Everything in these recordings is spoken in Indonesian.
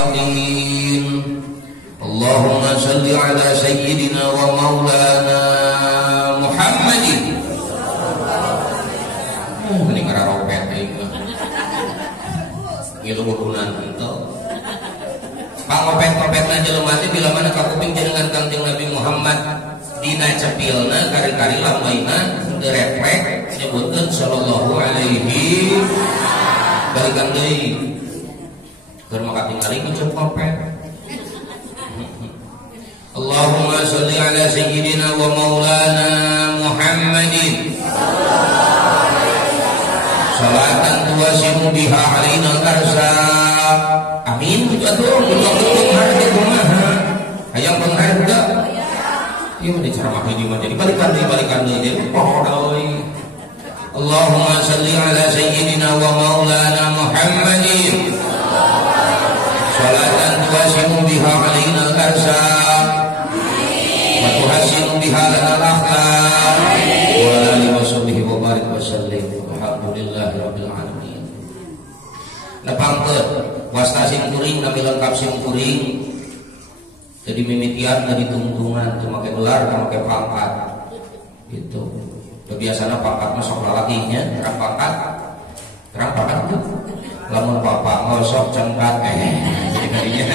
yaqin. Allahumma salli ala sayyidina wa maulana Muhammadin. Ini karena ropet itu gurunan itu pangopet-kopetna jelema teh bila mana kakuping jenengan Kangjeng Nabi Muhammad dina cepilna kari-kari lambaina direflek nyebutkeun sallallahu alaihi balikan deui keur maka tingali ku kopet. Allahumma sholli ala sayyidina wa maulana Muhammadin salatan tuwasimu biha alaina karsa. Amin. Atuh untuk harga kumaha hayang pengharga ieu mah diceramah hiji mah jadi balikan deui jadi pohoy. Allahumma shalli ala sayyidina wa maulana Muhammadin salatan tuwasimu biha alaina karsa wa tuhasinu biha lana al-akhlaq wa alihi wa sahbihi wa barik wa sallim. Alhamdulillahirabbil alamin. Nepangkeun wasta sim kuring nami lengkap sim kuring jadi mimitian dari tungtungan teu make gelar teu make pangkat gitu. Biasana pangkat mah sok lalakinya terang pangkat tuh lamun papa ngosok cengkat jadi kadinya.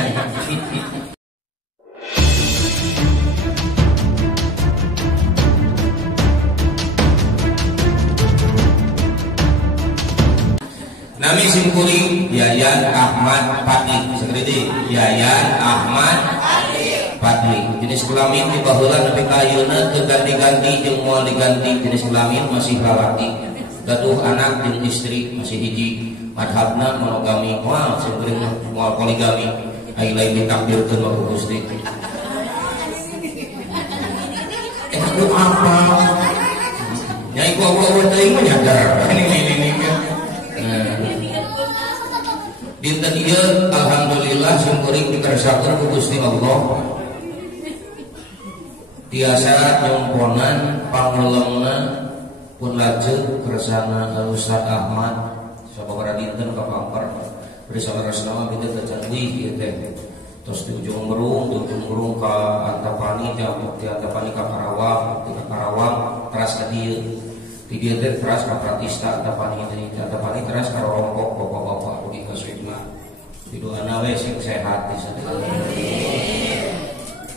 Nami simkuring Yayan Ahmad Patli seperti Yayan Ahmad Patli. Jenis kelamin di baheula nepi ka ayeuna teu ganti-ganti jeung moal diganti. Jenis kelamin masih lalaki. Gaduh anak jeung istri masih hiji. Madhabna monogami moal simkuring moal poligami. Ai lain ditakdirkeun ku Gusti. Itu apa? Nyai gua teuing mah nyadar. Ini. Dinten ieu alhamdulillah simkuring dikeresakeun ku Gusti Allah. Tiasa nyomponan pangelemna pun lajeng keresana Ustaz Ahmad sababaraha dinten kapamper beri saudara-saudara kita tercanggih ieu teh. Tos di ujung merung ka Antapani di Antapani ka Karawang teras ka dieu. Di dieu teh teras ka Pratista Antapani teras ka Rongkok bapak-bapak ugi kasuyna. Di doana we sing sehat di sana.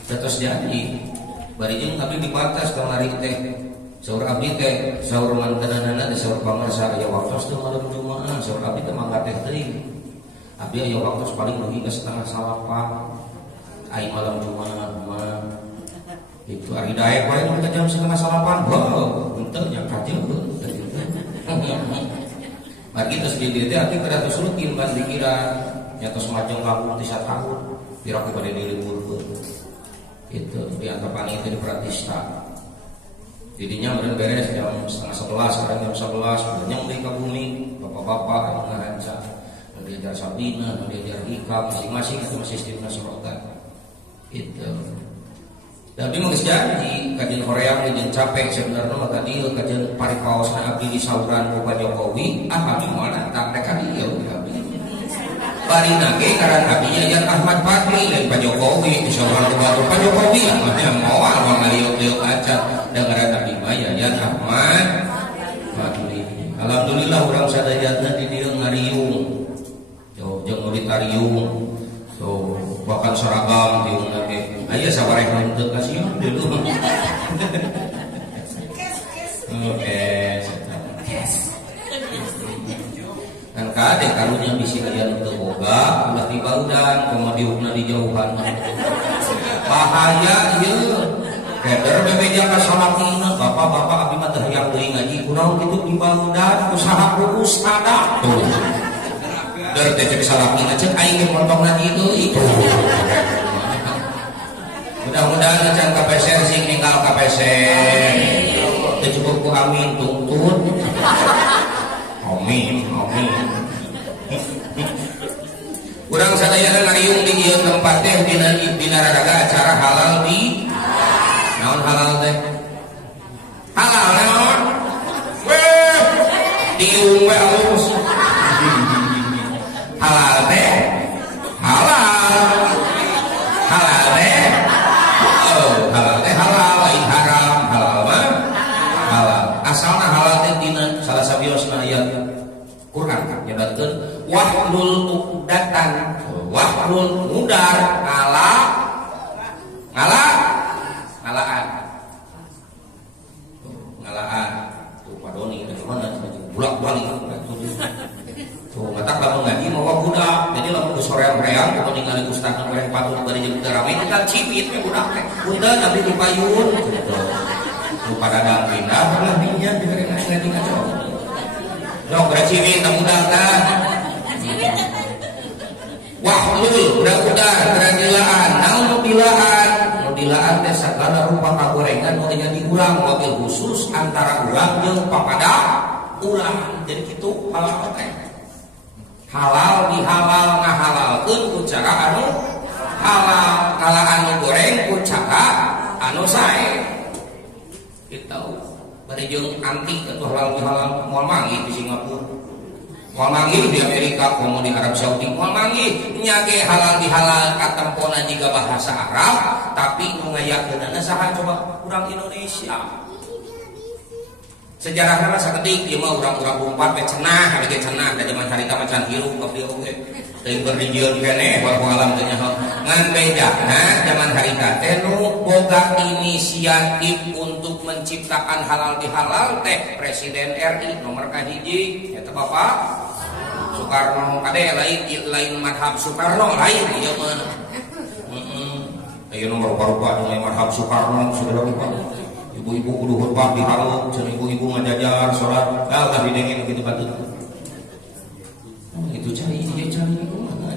Terus jadi bari jeung abdi dibatas ka ngari teh. Saur abdi teh saur mantenanana di saur pamarsa aya waktos teu malam Jumaah, saur abdi teh mangga teh teuing. Abdi aya waktos paling leuwih ka 7:30. Ai malam Jumaah mah itu hari daek wae kita jam 7:30. Heuh, henteu nya kajeun. Bagi terus di dieu teh arti keratus rutin kan dikira nyatos majeng kampung ti satahun pira ku bade diliburkeun. Itu di Antapani itu di Pratista. Didinya meureun beres jam 10:30 sekarang jam 11 nyang deui ka bumi bapak-bapak anu ngaranca anu diajar sabina anu diajar hikam masing-masing atuh sistemna sorotan. Itu. Tapi mah geus janji kajian hoream jeung capek sebenarnya mah tadi kajian parikaosna abdi di sauran ku Pak Jokowi abdi moal tak rek ka dieu abdi. Bari nage karan abdinya Yayan Ahmad Patli lain Pak Jokowi di sauran ku Pak Jokowi mah moal mah ngaliuk-liuk aca dengaran abdi mah Yayan Ahmad Patli. Alhamdulillah urang sadayana di dieu ngariung. Jeung murid tariung. So bahkan seragam diung nage aya sabareh nuntut kasih dulu. Oke. Kan kade karunya bisi aya nu teu boga ulah di baudan komodiukna di jauhan. Bahaya ieu. Keder bebeja ka salakina bapak-bapak abdi mah teh hayang deui ngaji kunaon kitu di baudan usaha ku ustad tuh. Dari teh salakina cek aing montongna itu. Mudah-mudahan can KPSR sing ninggal KPSR. Teu cukup ku amin tuntut. Amin. Urang sadayana ngariung di ieu tempat teh dina radaga acara halal di naon halal teh? Halal naon? Weh, diung we alus. Halal teh halal wahlul uqdatan, wahlul mudar ngalaan tuh padoni dari mana bulak-balik tuh matak lamun ngaji mau budak jadi lamun geus horeang-horeang atau ningali ustaz nu goreng patut bari jeung teu rame kita cipit we budak teh punten abdi dipayun gitu nu pada dang pindah pernah pindah dengerin ngaji ngaco no bercipit ka budak tah wahlul budak-budak teradilaan naon dilaan teh sagala rupa kagorengan nu jadi urang wakil khusus antara urang jeung papada urang jadi kitu halal teh halal dihalal ngahalalkeun ku cara anu halal kala anu goreng ku cara anu sae kitu bari jeung anti atuh halal dihalal moal manggih di Singapura moal manggih di Amerika komo di Arab Saudi moal manggih nyage halal dihalal katempona jiga bahasa Arab tapi nu ngayakeunana saha coba urang Indonesia sejarahna sakedik ieu mah urang-urang umpat we cenah ada ge cenah da zaman harita macan hirup ka dieu oge teuing berdijieun keneh wallahu alam teh nyaho ngan bedana zaman harita teh nu boga inisiatif untuk menciptakan halal dihalal teh Presiden RI nomor kahiji eta Bapak Soekarno kade lain madhab Soekarno lain ieu mah ayeuna rupa-rupa lain madhab Soekarno sudah rupa ibu-ibu kudu khutbah di halu jeung ibu-ibu ngajajar salat ulah didengeng kitu batut itu cari kumaha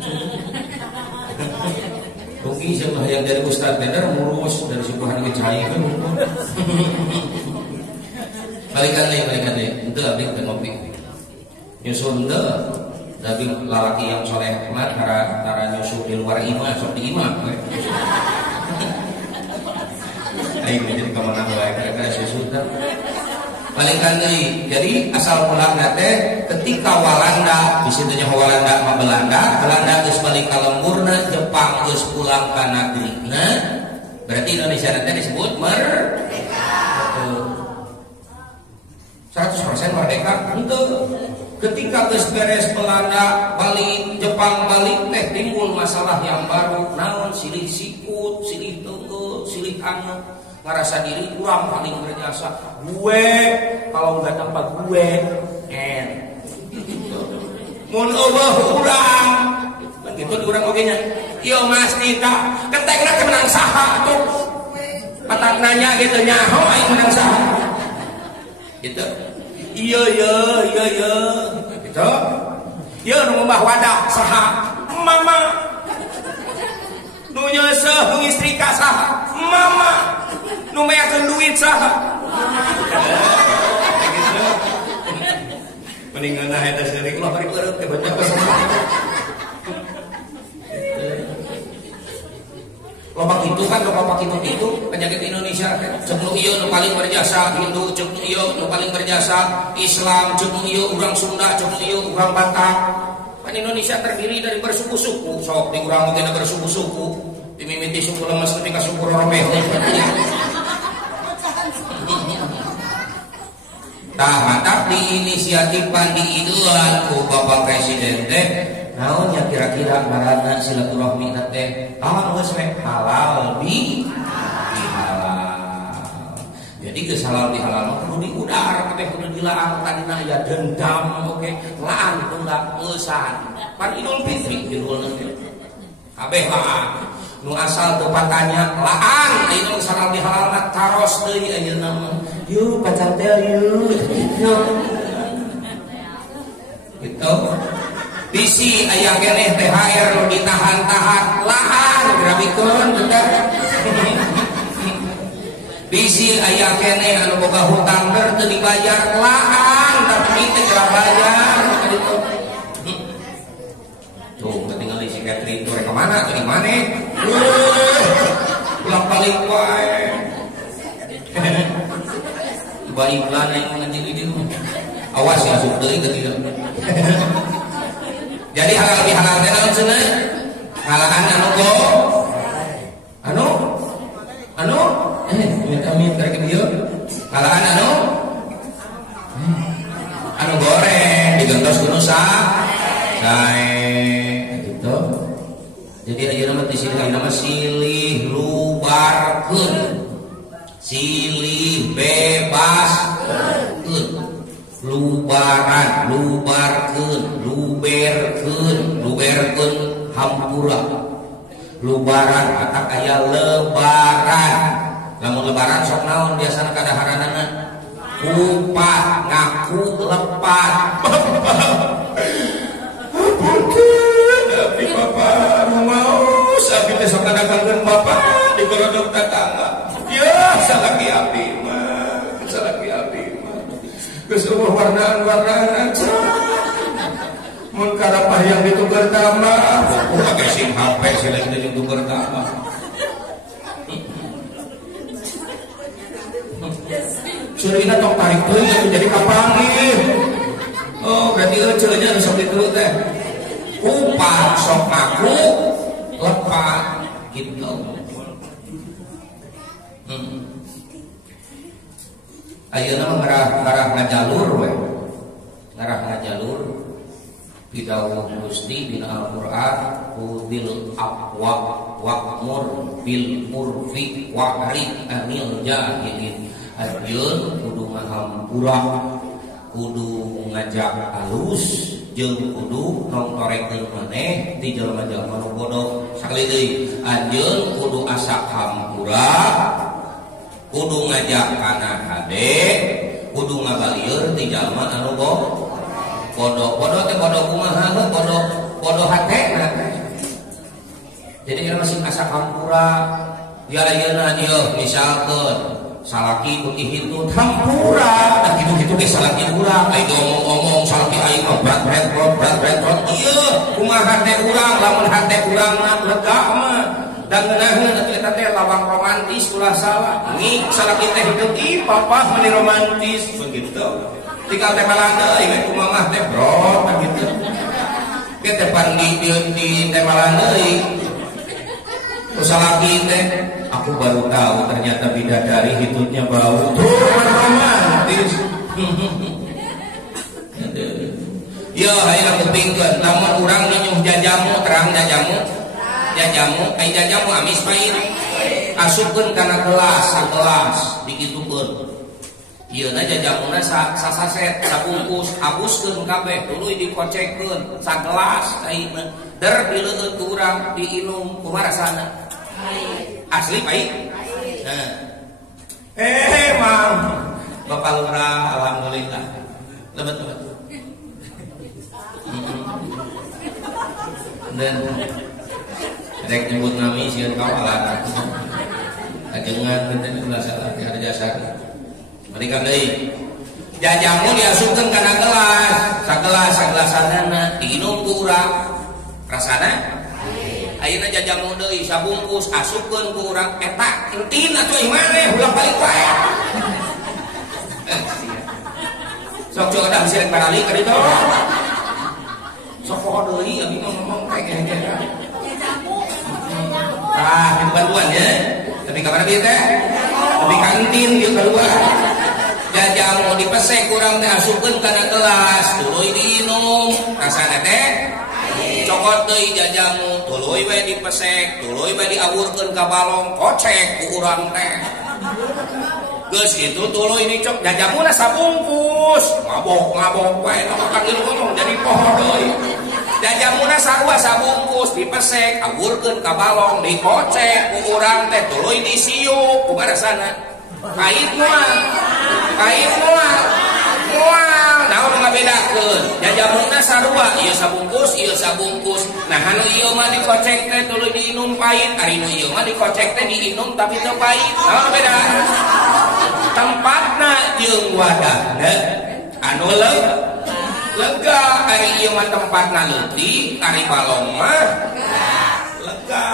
rugi sama yang dari Ustaz Bender ngurus dari sukuhan ge cai kan balikan deui henteu abdi teh ngopi nyusun teu tapi lalaki yang soleh mah tara nyusul di luar imah sok di imah we aing jadi kemenang wae gara-gara susu teh balikan deui jadi asal mulana teh ketika Walanda di situ nya Walanda mah Belanda geus balik ka lemburna Jepang geus pulang ka nagrina berarti Indonesia teh disebut merdeka 100% merdeka henteu ketika geus beres Belanda balik Jepang balik teh timbul masalah yang baru naon silih sikut silih teungeul silih anu ngerasa diri kurang paling berjasa gue kalau nggak tanpa gue mun Allah urang begitu di urang oge nya ieu Mas Tita kentekna menang saha tuh patak nanya gitu nyaho aing menang saha gitu iya gitu ieu nu ngubah wadah saha mama nu nyeuseum istri ka saha mama nu meyakeun duit saha mendingan eta seurik ulah bari peureuk teh baca loba kitu kan loba kitu penyakit Indonesia ceuk nu ieu nu paling berjasa Hindu ceuk nu ieu nu paling berjasa Islam ceuk nu ieu urang Sunda ceuk nu ieu urang Batak kan Indonesia terdiri dari bersuku-suku sok di urang oge bersuku-suku dimimiti suku lemes tapi ka suku rorobeh tah matak diinisiatifan diidelan ku Bapak Presiden teh naon nya kira-kira ngaranna silaturahmi teh naon geus we halal dihalal jadi geus halal dihalal kudu diudar teh kudu dilaang tadina aya dendam oke laan tunggal eusan pan Idul Fitri judulna kabeh laan nu asal teu patanya laan ayeuna halal dihalal taros deui ayeuna mah yuk pacar teh yuk gitu bisi aya keneh THR nu ditahan-tahan laan grabikeun bener bisi aya keneh anu boga hutang teu dibayar laan tapi teh geura bayar gitu tuh ketinggalan si Catherine tuh rek kemana tuh di mana pulang balik wae balik lana yang mengaji itu awas ya asup deui ke dieu jadi halal bihalal teh naon cenah halaan anu amit karek dieu halaan anu goreng digentos kudu dae gitu. Jadi ayeuna mah disini nama silih lubarkeun. Silih bebaskeun. Lubaran, lubarkeun, luberkeun hampura. Lubaran atak aya lebaran. Lamun lebaran sok naon biasana kadaharanana? Kupat, ngaku lepat. Apunten, abdi Bapak mau abdi teh sok kadangkeun Bapak di gorodok tetangga. Ya, salaki abdi mah, salaki abdi mah. Geus eueuh warnaan-warnaan. Mun karapah yang dituker tambah, pake SIM HP sila kita dituker tambah. Surina tong tarik tuh jadi kapanggih. Oh, berarti eceulnya sok ditu teh. Kupat sok ngaku lepat gitu. Ayeuna ngarah ngajalur we. Ngarah ngajalur bidawuh Gusti dina Al-Qur'an bil aqwa wa'mur bil urfi wa'rid anil jahilin. Ajeun kudu ngahampura, kudu ngajak alus, jeung kudu nongtorekeun maneh ti jalma-jalma nu bodoh. Sakali deui, ajeun kudu asa hampura, kudu ngajak kana hade, kudu ngabalieur ti jalma anu bodoh. Bodoh teh bodoh kumaha heuh, bodoh hatena. Jadi ieu masih asa hampura. Biar ayeuna ieu misalkeun salaki putih itu hampura, nah gitu ge salaki urang, ai ngomong salaki aing mah berat ieu kumaha teh urang, lamun hate urang mah lega mah dan ngeunaheun atuh eta teh lawang romantis ulah salah. Ngi salaki teh hidup ih papa meni romantis begitu. Tinggal teh malana ieu kumaha teh bro begitu. Ke depan di teh malana salaki teh aku baru tahu ternyata bidadari hidupnya bau tuh romantis. Ya ayeuna kupingkeun lamun urang nyuh jajamu terang jajamu ai jajamu amis pahit asupkeun kana gelas sagelas dikitukeun ieuna jajamuna sasaset sabungkus abuskeun kabeh tuluy dikocekeun sagelas ayeuna der dileueut ku urang diinum kumaha rasana asli pahit. Mang Bapak Lurah alhamdulillah lebat dan rek nyebut nami sieun kawalan ajengan geuning ulah salah di harjasa mereka deui jajamu diasupkeun kana gelas sagelasanana diinum ku urang rasana ayeuna jajamu deui sabungkus asupkeun ku urang eta entin atuh ieu maneh ulah balik wae. Sok coba dah sirek barali ka ditu. Sok poho deui abi mah ngomong kayak gini. Ah, bantuan ya. Tapi kabar dia teh? Tapi kantin dia keluar. Jajamu dipesek kurang teh asupkeun kana gelas, tuluy diinum. Rasana teh cokot deui jajamu, tuluy we dipesek, tuluy we diawurkeun ka balong, kocek ku urang teh. Geus kitu tuluy dicok jajamuna sabungkus. Ngabok we kan ieu ngomong jadi poho deui. Jajamuna sarua sabungkus dipesek, awurkeun ka balong, dikocek ku urang teh, tuluy disiuk kumaha rasana? Pahit moal. Naon ngabedakeun? Jajamuna sarua, ieu sabungkus. Nah anu ieu mah dikocek teh tuluy diinum pahit, ari nu ieu mah dikocek teh diinum tapi teu pahit. Naon beda? Tempatna jeung wadahna anu lega, ari ieu mah tempatna leutik, ari balong mah lega.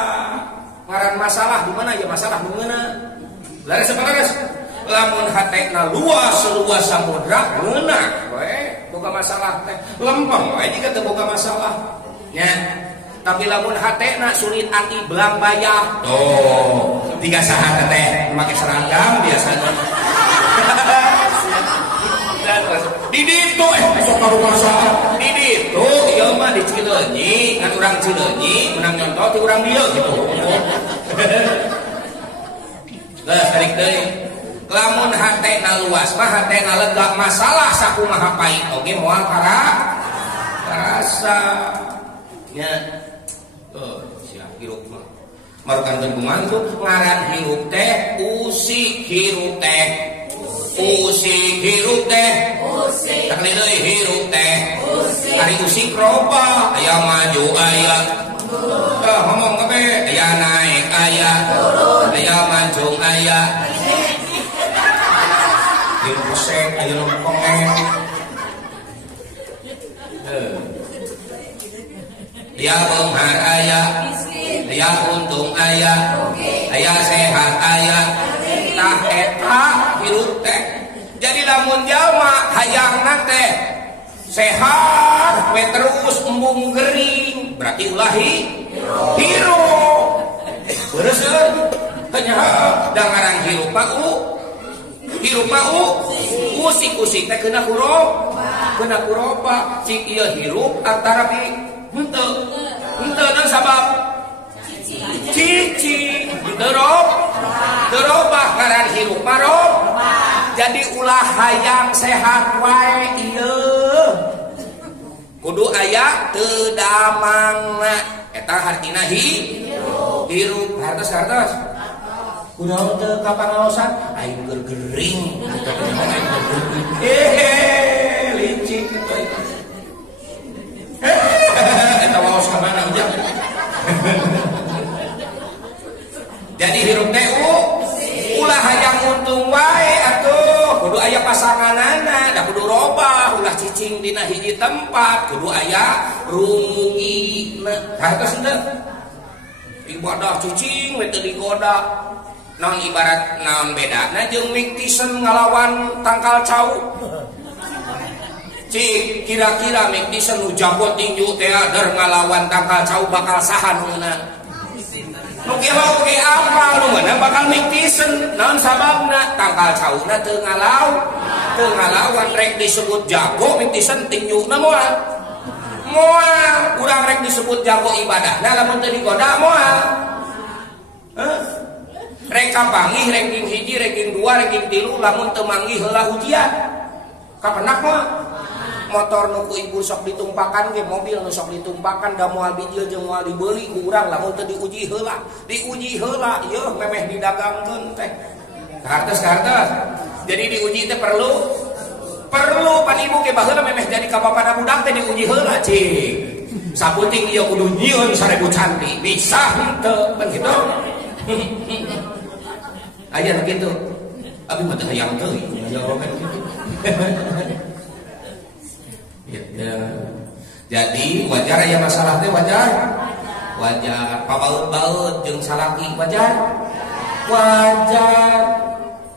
Ngaran masalah di mana ya masalah mungeuna? Lares sapares. Lamun hatena luas samudra ngeunah we boga masalah teh lempeng we jika teu boga masalah nya. Tapi lamun hatena sulit ati belang bayah tuh tiga saha teh make seragam biasanya di ditu sok karumasalah di ditu ieu mah di Cileunyi kan urang Cileunyi menang nyontoh ti urang dieu gitu. Lah tarik deui. Lamun hatena luas mah hatena lega masalah sakumaha pait oge moal karasa nya. Sia hirup mah. Marukan teguman tuh ngaran hirup teh usik hirup teh. Usik hirup teh. Usik. Tak deui hirup teh. Usik. Ari usik roba aya maju aya ngomong kabeh aya naik aya turun aya mancung aya hirup pesek aya lempeng aya beunghar aya aya untung aya aya sehat aya tah eta hirup teh. Jadi lamun jalma hayangna teh sehat we terus embung gering berarti ulah hirup beureuseun tanya dangaran hirup mah usik teh keuna kuroba cik ieu hirup antara pi henteu naon sabab cici terobah ngaran hirup marop jadi ulah hayang sehat wae ieu kudu aya teu damangna eta hartina hirup hartos kunaon teu kapangalosan aing keur gering licik kitu eta waos ka mana ujang. Jadi hirup teh ulah hayang untung wae atuh kudu aya pasanganana da kudu robah ulah cicing dina hiji tempat kudu aya rungina hartos henteu ibadah cicing we teu digoda naon ibarat naon bedana jeung Mike Tyson ngalawan tangkal cau cik kira-kira Mike Tyson nu jago tinju teh ngalawan tangkal cau bakal saha nu meunang nu kieu ge apal nu meunang bakal Mike Tyson naon sababna tangkal cauna teu ngalawan rek disebut jago Mike Tyson tinjuna moal urang rek disebut jago ibadahna lamun teu digoda moal rek kapanggih ranking 1 ranking 2 ranking 3 lamun teu manggih heula ujian kapenak mah motor nu ku ibu sok ditumpakan ge mobil nu sok ditumpakan da moal bijil jeung moal dibeuli ku urang lamun teu diuji heula ieu memeh didagangkeun teh hartos jadi diuji teh perlu pan ibu ge baheula memeh jadi ka bapada budak teh diuji heula cing saputing ieu kudu nyieun 1000 candi bisa henteu pan kitu aya nu kitu abi mah teu hayang teuing jawaban kitu. Ya. Jadi wajar aya masalah teh wajar pabaut-baut jeung salaki wajar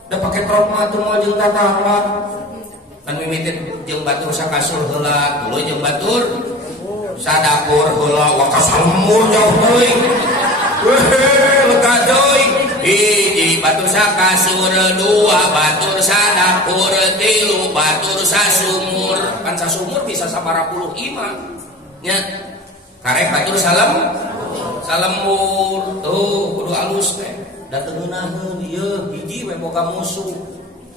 da pake trok tuh moal jeung tatangga kan mimited jeung batur sakasur heula tuluy jeung batur sadapur heula wa kasalmur jauh teuing lega deui hiji batur sakasur 2 batur sadapur 3 batur sasumur kan sasumur bisa sabarapuluh imah nya karek batur salemur tuh kudu alus teh da teu ngeunaheun ieu hiji we boga musuh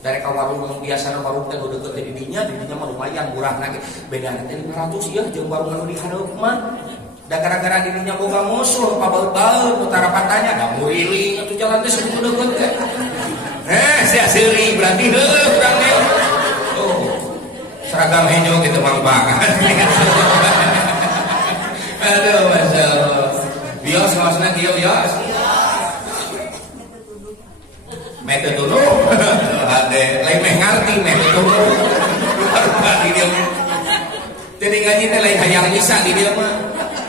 dari ka warung biasana warung teh deket di dinya mah lumayan murahna ge bedana teh 500 ieu jeung warung anu di hareup mah da gara-gara dirinya boga musuh pabaut-baut utara pantanya da muriling atuh jalan teh segitu deukeut teh sia seuri berarti heuh urang teh seragam hijau gitu mangpangan aduh masyaallah bios maksudnya bios mete dulu ade lain meh ngarti mete dulu di dia jadi ngaji teh lain hayang bisa di dia mah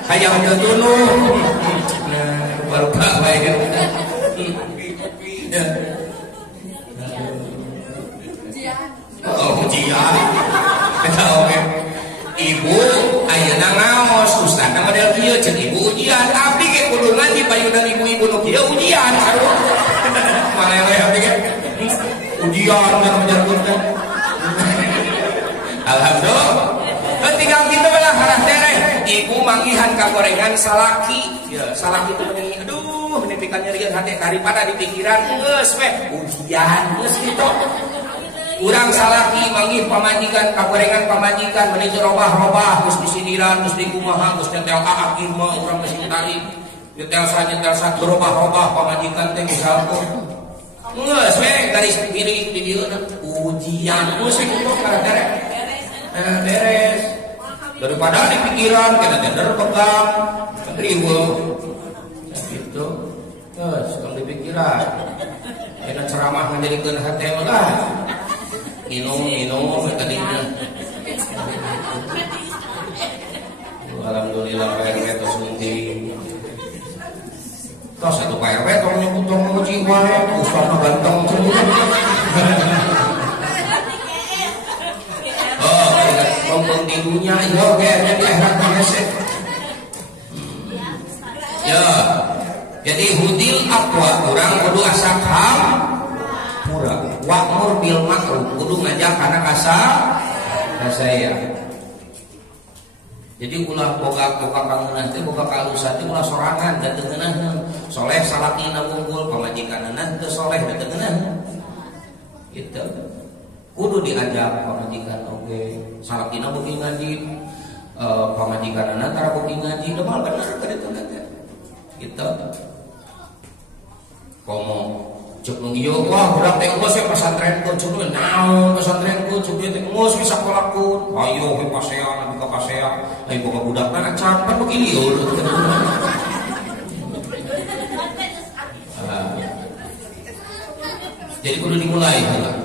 hayang dulu baru bae kan ujian kita oke ibu ayeuna ngaos ustadna model kieu ceuk ibu ujian abdi ge kudu ngaji payunan ibu-ibu nu kieu ujian sarua malele abdi ge ujian dan menjarkeun teh alhamdulillah tinggal kitu lah harah teh ibu manggihan kagorengan salaki. Ya, salaki itu ini aduh, menipikan nyerian hati daripada di pikiran geus we ujian geus kitu. Urang salaki manggih pamajikan kagorengan pamajikan meuni robah-robah geus disindiran geus dikumaha geus nyetel aak mah urang geus tarik. Nyetel sa robah-robah pamajikan teh misalkan. Geus we garis miring di dieu ujian geus kitu karek. Beres. Daripada di pikiran kita tender pegang riweuh gitu terus kalau di pikiran kena ceramah menjadikan hati lah minum tadinya alhamdulillah Pak RW itu sunting tos satu Pak RW tolong nyebut menguji wae usahana ganteng ngomong di dunia yo kayaknya di akhirat biasa. Ya. Jadi hudil aqwa urang kudu asa ham murah. Wa'mur bil ma'ruf kudu ngajak kana kasaya. Jadi ulah boga pangeunah teh boga kalusan teh ulah sorangan da teu ngeunaheun. Soleh salakina unggul pamajikanana teu soleh da teu ngeunaheun. Gitu. Kudu diajak pamajikan oge salakina beuki ngaji pamajikanana tara beuki ngaji demal bener ka ditu teh gitu komo cuk nu ieu wah budak teh geus pesantrenkeun cuk naon pesantrenkeun cuk teh geus bisa sakolahkeun ayo we pasea abi ka pasea ai boga budakna can pan beuki lieur jadi kudu dimulai heula.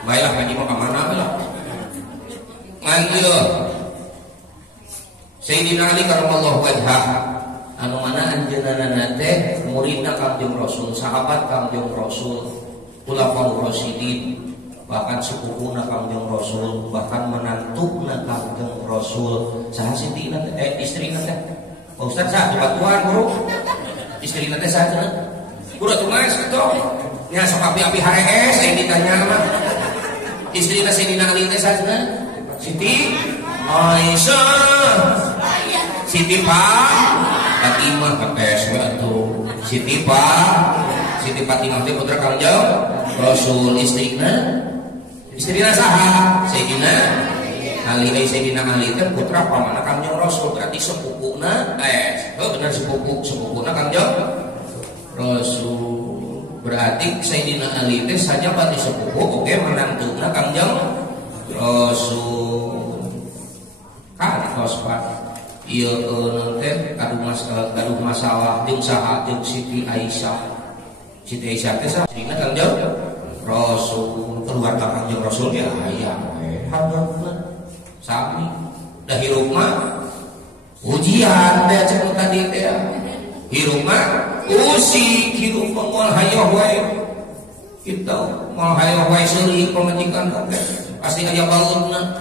Baiklah ngaji mah kemana lah ngaji Sayyidina Ali karamallahu wajhah anu mana anjeunna teh muridna Kangjeng Rasul sahabat Kangjeng Rasul khulafaur rasyidin bahkan sepupuna Kangjeng Rasul bahkan menantuna Kangjeng Rasul saha sitina teh istrina teh Pak Ustaz saha batuan guru istrina teh saha guru tugas kitu nya sok api-api harees aya ditanya mah istrina Sayyidina Ali teh saha? Siti Aisyah. Siti Fatimah kakek atuh. Siti Fatimah teh putra Kangjeng Rasul istrina saha? Sayyidina Ali. Sayyidina Ali teh putra pamanna Kangjeng Rasul berarti sepupuna bener sepupuna Kangjeng Rasul. Berarti Sayyidina Ali teh saja pati sepupu oke menantuna Kangjeng Rasul kantos Pak ieu teh gaduh masalah jeung saha jeung Siti Aisyah teh sastrina Kangjeng Rasul keluarga Kangjeng Rasul ya aya hadapna sami da hirup mah ujian teh cenah tadi teh hirup mah usik hidup moal hayoh wae kita moal hayoh wae seuli pamajikan oge pasti aya bautna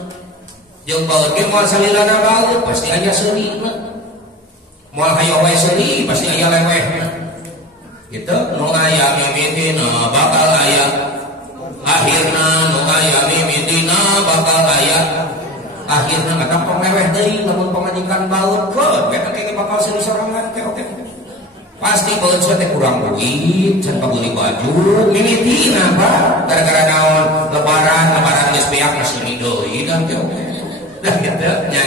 jeung baut ge moal salilana baut pasti aya seulina moal hayoh wae seuli pasti aya lewehna kitu nu aya mimitina bakal aya akhirna nu aya mimitina bakal aya akhirna kata pengleweh deui lamun pamajikan baut keun eta ge bakal seuli sorangan teh oke pasti baut teh kurang duit can pabeli baju mimitina Pak gara-gara naon lebaran geus beak masih deui dan teh dah kitu nya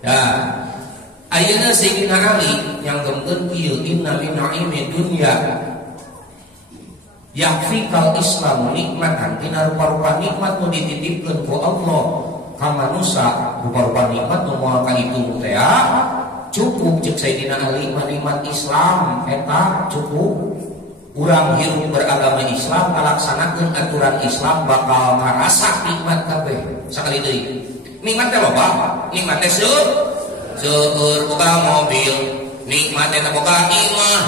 ya ayeuna Sayyidina Ali yang geukeun kieu inna min na'imi dunya yakfikal Islam nikmatan tina rupa-rupa nikmat nu dititipkeun ku Allah ka manusia rupa-rupa nikmat nu moal ka itu teh cukup cek Sayyidina Ali nikmat Islam eta cukup urang hirup beragama Islam ngalaksanakeun aturan Islam bakal ngarasa nikmat kabeh sakali deui nikmat teh loba nikmat teh seueur boga mobil nikmat teh boga imah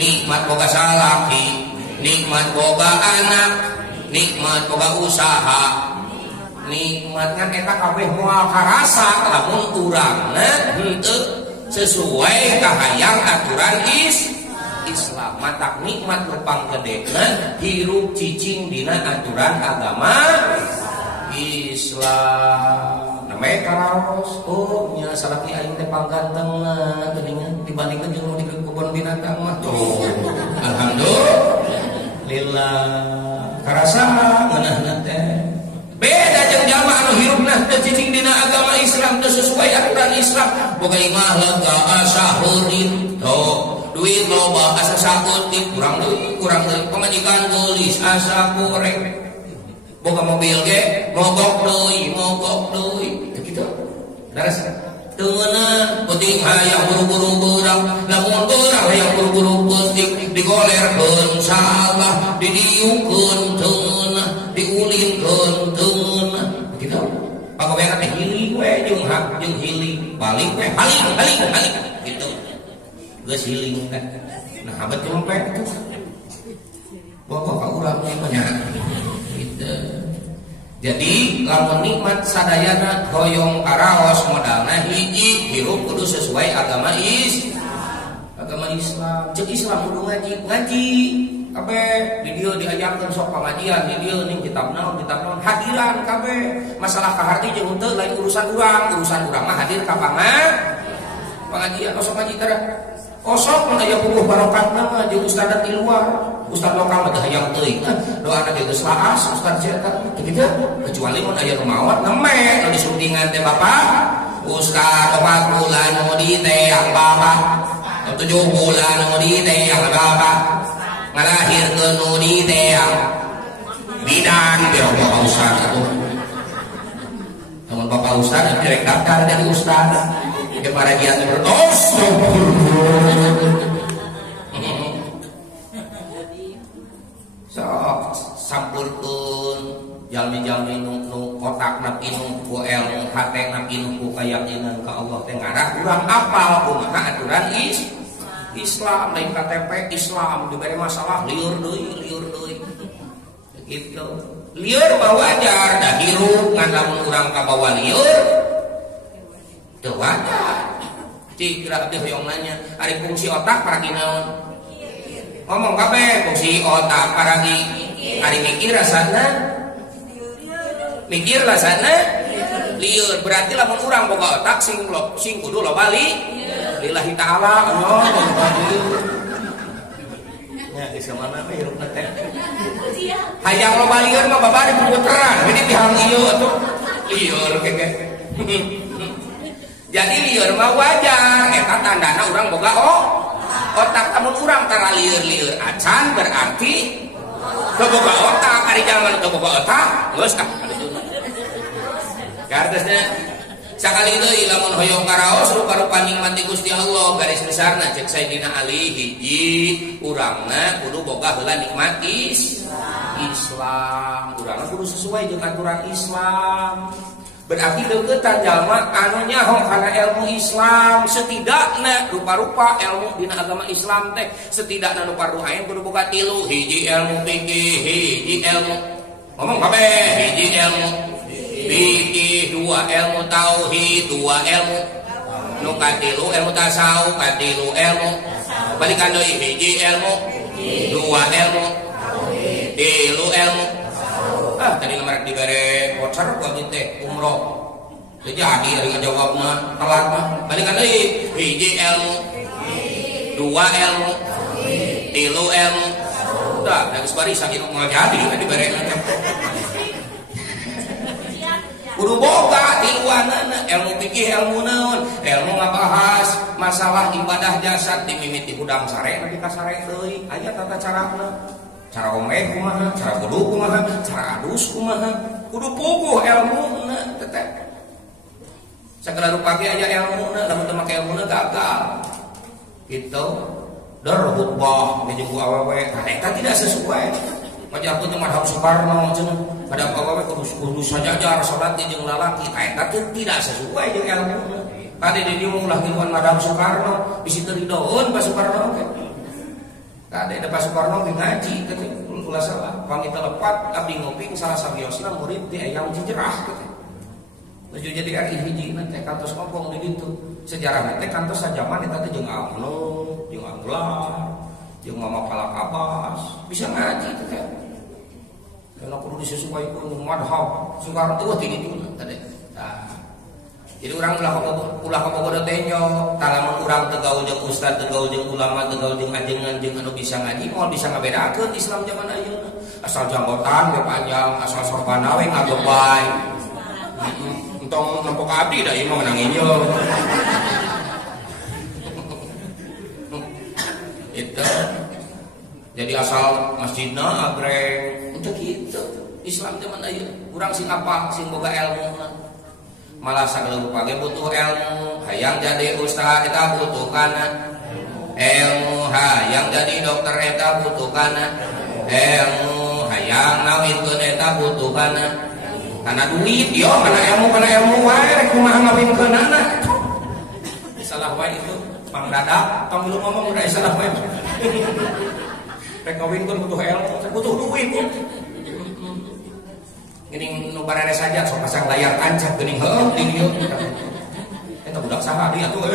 nikmat boga salaki nikmat boga anak nikmat boga usaha nikmat kan eta kabeh moal karasa lamun urangna henteu sesuai kahayang aturan Islam matak nikmat lupang gedena hirup cicing dina aturan agama Islam namanya karaos. Oh nya salaki aing teh panggantengan geuningan dibandingkeun jeung di kebun binatang mah tuh. Alhamdulillah karasa ngeunahna teh beda jeung jalma anu hirupna teu cicing dina agama Islam teu sesuai aturan Islam boga imah lega asahurin tuh duit loba asa sakutik kurang deui pamajikan geulis asa goreng boga mobil ge mogok deui kitu daras teu meunang penting hayang buru-buru beurang lamun beurang hayang buru-buru penting digolerkeun salah didiukeun teu meunang diulinkeun teu meunang kitu pagawean teh hiling we jeung hiling balik we haling kitu geus hiling teh nah abet nyompe bawa ka urang mah nya kitu. Jadi lamun nikmat sadayana hoyong karaos modalna hiji hirup kudu sesuai agama Islam. Jeung Islam kudu ngaji. Kabeh di dieu diajarkeun sok pengajian, di dieu ning kitab naon hadiran kabeh. Masalah kaharti jeung henteu lain urusan urang mah hadir ka pengajian sok ngaji teh. Kosok mun aya puguh barokatna mah jeung ustad di luar. Ustad lokal mah hayang teuing. Doana ge geus laas ustad cetak kitu kecuali mun aya nu maot neme nu disuntingan teh Bapak. Ustad 4 bulan nu di teh yang Bapak. 7 bulan nu di teh yang Bapak. Ngalahirkeun nu di teh yang bidan teh Bapak Ustad atuh. Namun Bapak Ustad direk daftar dari ustad. Ke paragian berdos. Sok sampurkeun jalmi-jalmi nu otakna pinu ku ilmu hatena pinu ku kayakinan ka Allah teh ngarah urang apal kumaha aturan Islam lain KTP Islam diberi masalah liur deui kitu. Liur mah wajar da hirup ngan lamun urang kabawa liur teu wajar. Cik kira abdi hoyong nanya ari fungsi otak paragi naon? Ngomong kabeh fungsi otak paragi ari mikir rasana lieur berarti lamun urang boga otak sing kudu loba lillahi taala nya geus mana we hirupna teh hayang loba lieur mah babari puteran jadi tihang ieu atuh lieur keke jadi lieur mah wajar eta tandana urang boga otak lamun urang tara lieur acan berarti teu boga otak ari jaman teu boga otak geus tah kartosna sakali deui lamun hoyong karaos rupa-rupa nikmat Gusti Allah garis besarna cek Sayyidina Ali hiji urangna kudu boga heula nikmat Islam urangna kudu sesuai jeung aturan Islam. Berarti deuketan jalma anu nyaho kana ilmu Islam setidakna rupa-rupa ilmu dina agama Islam teh setidakna nu fardu ain kudu boga 3 hiji ilmu fikih hiji ilmu ngomong kabeh hiji ilmu fikih 2 ilmu tauhid 2 ilmu nu katilu ilmu tasawuf katilu ilmu balikan deui hiji ilmu 2 ilmu tauhid 3 ilmu tadi nomor dibere voucher buat teh umroh jadi ari ngajawabna telat mah balikan deui hiji ilmu 2 ilmu 3 ilmu tah geus bari sakitu moal jadi dibere kudu boga tiluanana ilmu fikih ilmu naon ilmu ngabahas masalah ibadah jasad di mimiti hudang sare di kasare deui aya tata carana cara omeh kumaha, cara wudu kumaha, cara adus kumaha, kudu puguh ilmuna tetep. Sagala rupa ge aya ilmuna, lamun teu make ilmuna gagal. Gitu. Dar khutbah jeung ku awewe, eta tidak sesuai. Pajarkeun teh madhab Soekarno cenah, madhab awewe kudu sajajar salat jeung lalaki, eta teh tidak sesuai jeung ilmuna. Tadi di dieu ulah kiluan madhab Soekarno, bisi teu ridoeun Pak Soekarno teh. Kade da Pak Soekarno ngaji teh ulah salah wangi telepat abdi ngopi salah sabiosna murid di ayam cicerah teh. Tujuh jadi ari hiji teh kantos ngomong di ditu. Sejarahna teh kantos sajaman eta teh jeung Amno, jeung Anglar, jeung Mama Palakabas bisa ngaji teh. Kalau kudu disesuaikan madhab Soekarno teh di ditu teh. Tah Jadi orang ulah kabogoh teh nyo, talamun urang teu gaul jeung ustad, teu gaul jeung ulama, teu gaul jeung ajengan jeung anu bisa ngaji, moal bisa ngabedakeun Islam zaman ayeuna. Asal janggotan ge panjang, asal sorbana we ngagebay. Entong nempok abdi da ieu mah menang ieu. Itu. Jadi asal masjidna agreng, itu gitu. Islam zaman ayeuna, urang sing apa sing boga ilmu. Malah sagala rupa ge butuh ilmu, hayang jadi ustaz eta butuhkan ilmu, hayang jadi dokter eta butuhkan ilmu, hayang ngawinkeun eta butuhkan kana duit, yo kana ilmu wae rek kumaha ngawinkeunana. Salah wae itu Mang Dadak, tong lu ngomong udah salah wae. Rek ngawinkeun butuh ilmu, butuh duit. Geuning nu barere saja sok pasang layar tancap geuning heuh di dieu. Eta budak saha dia tuh.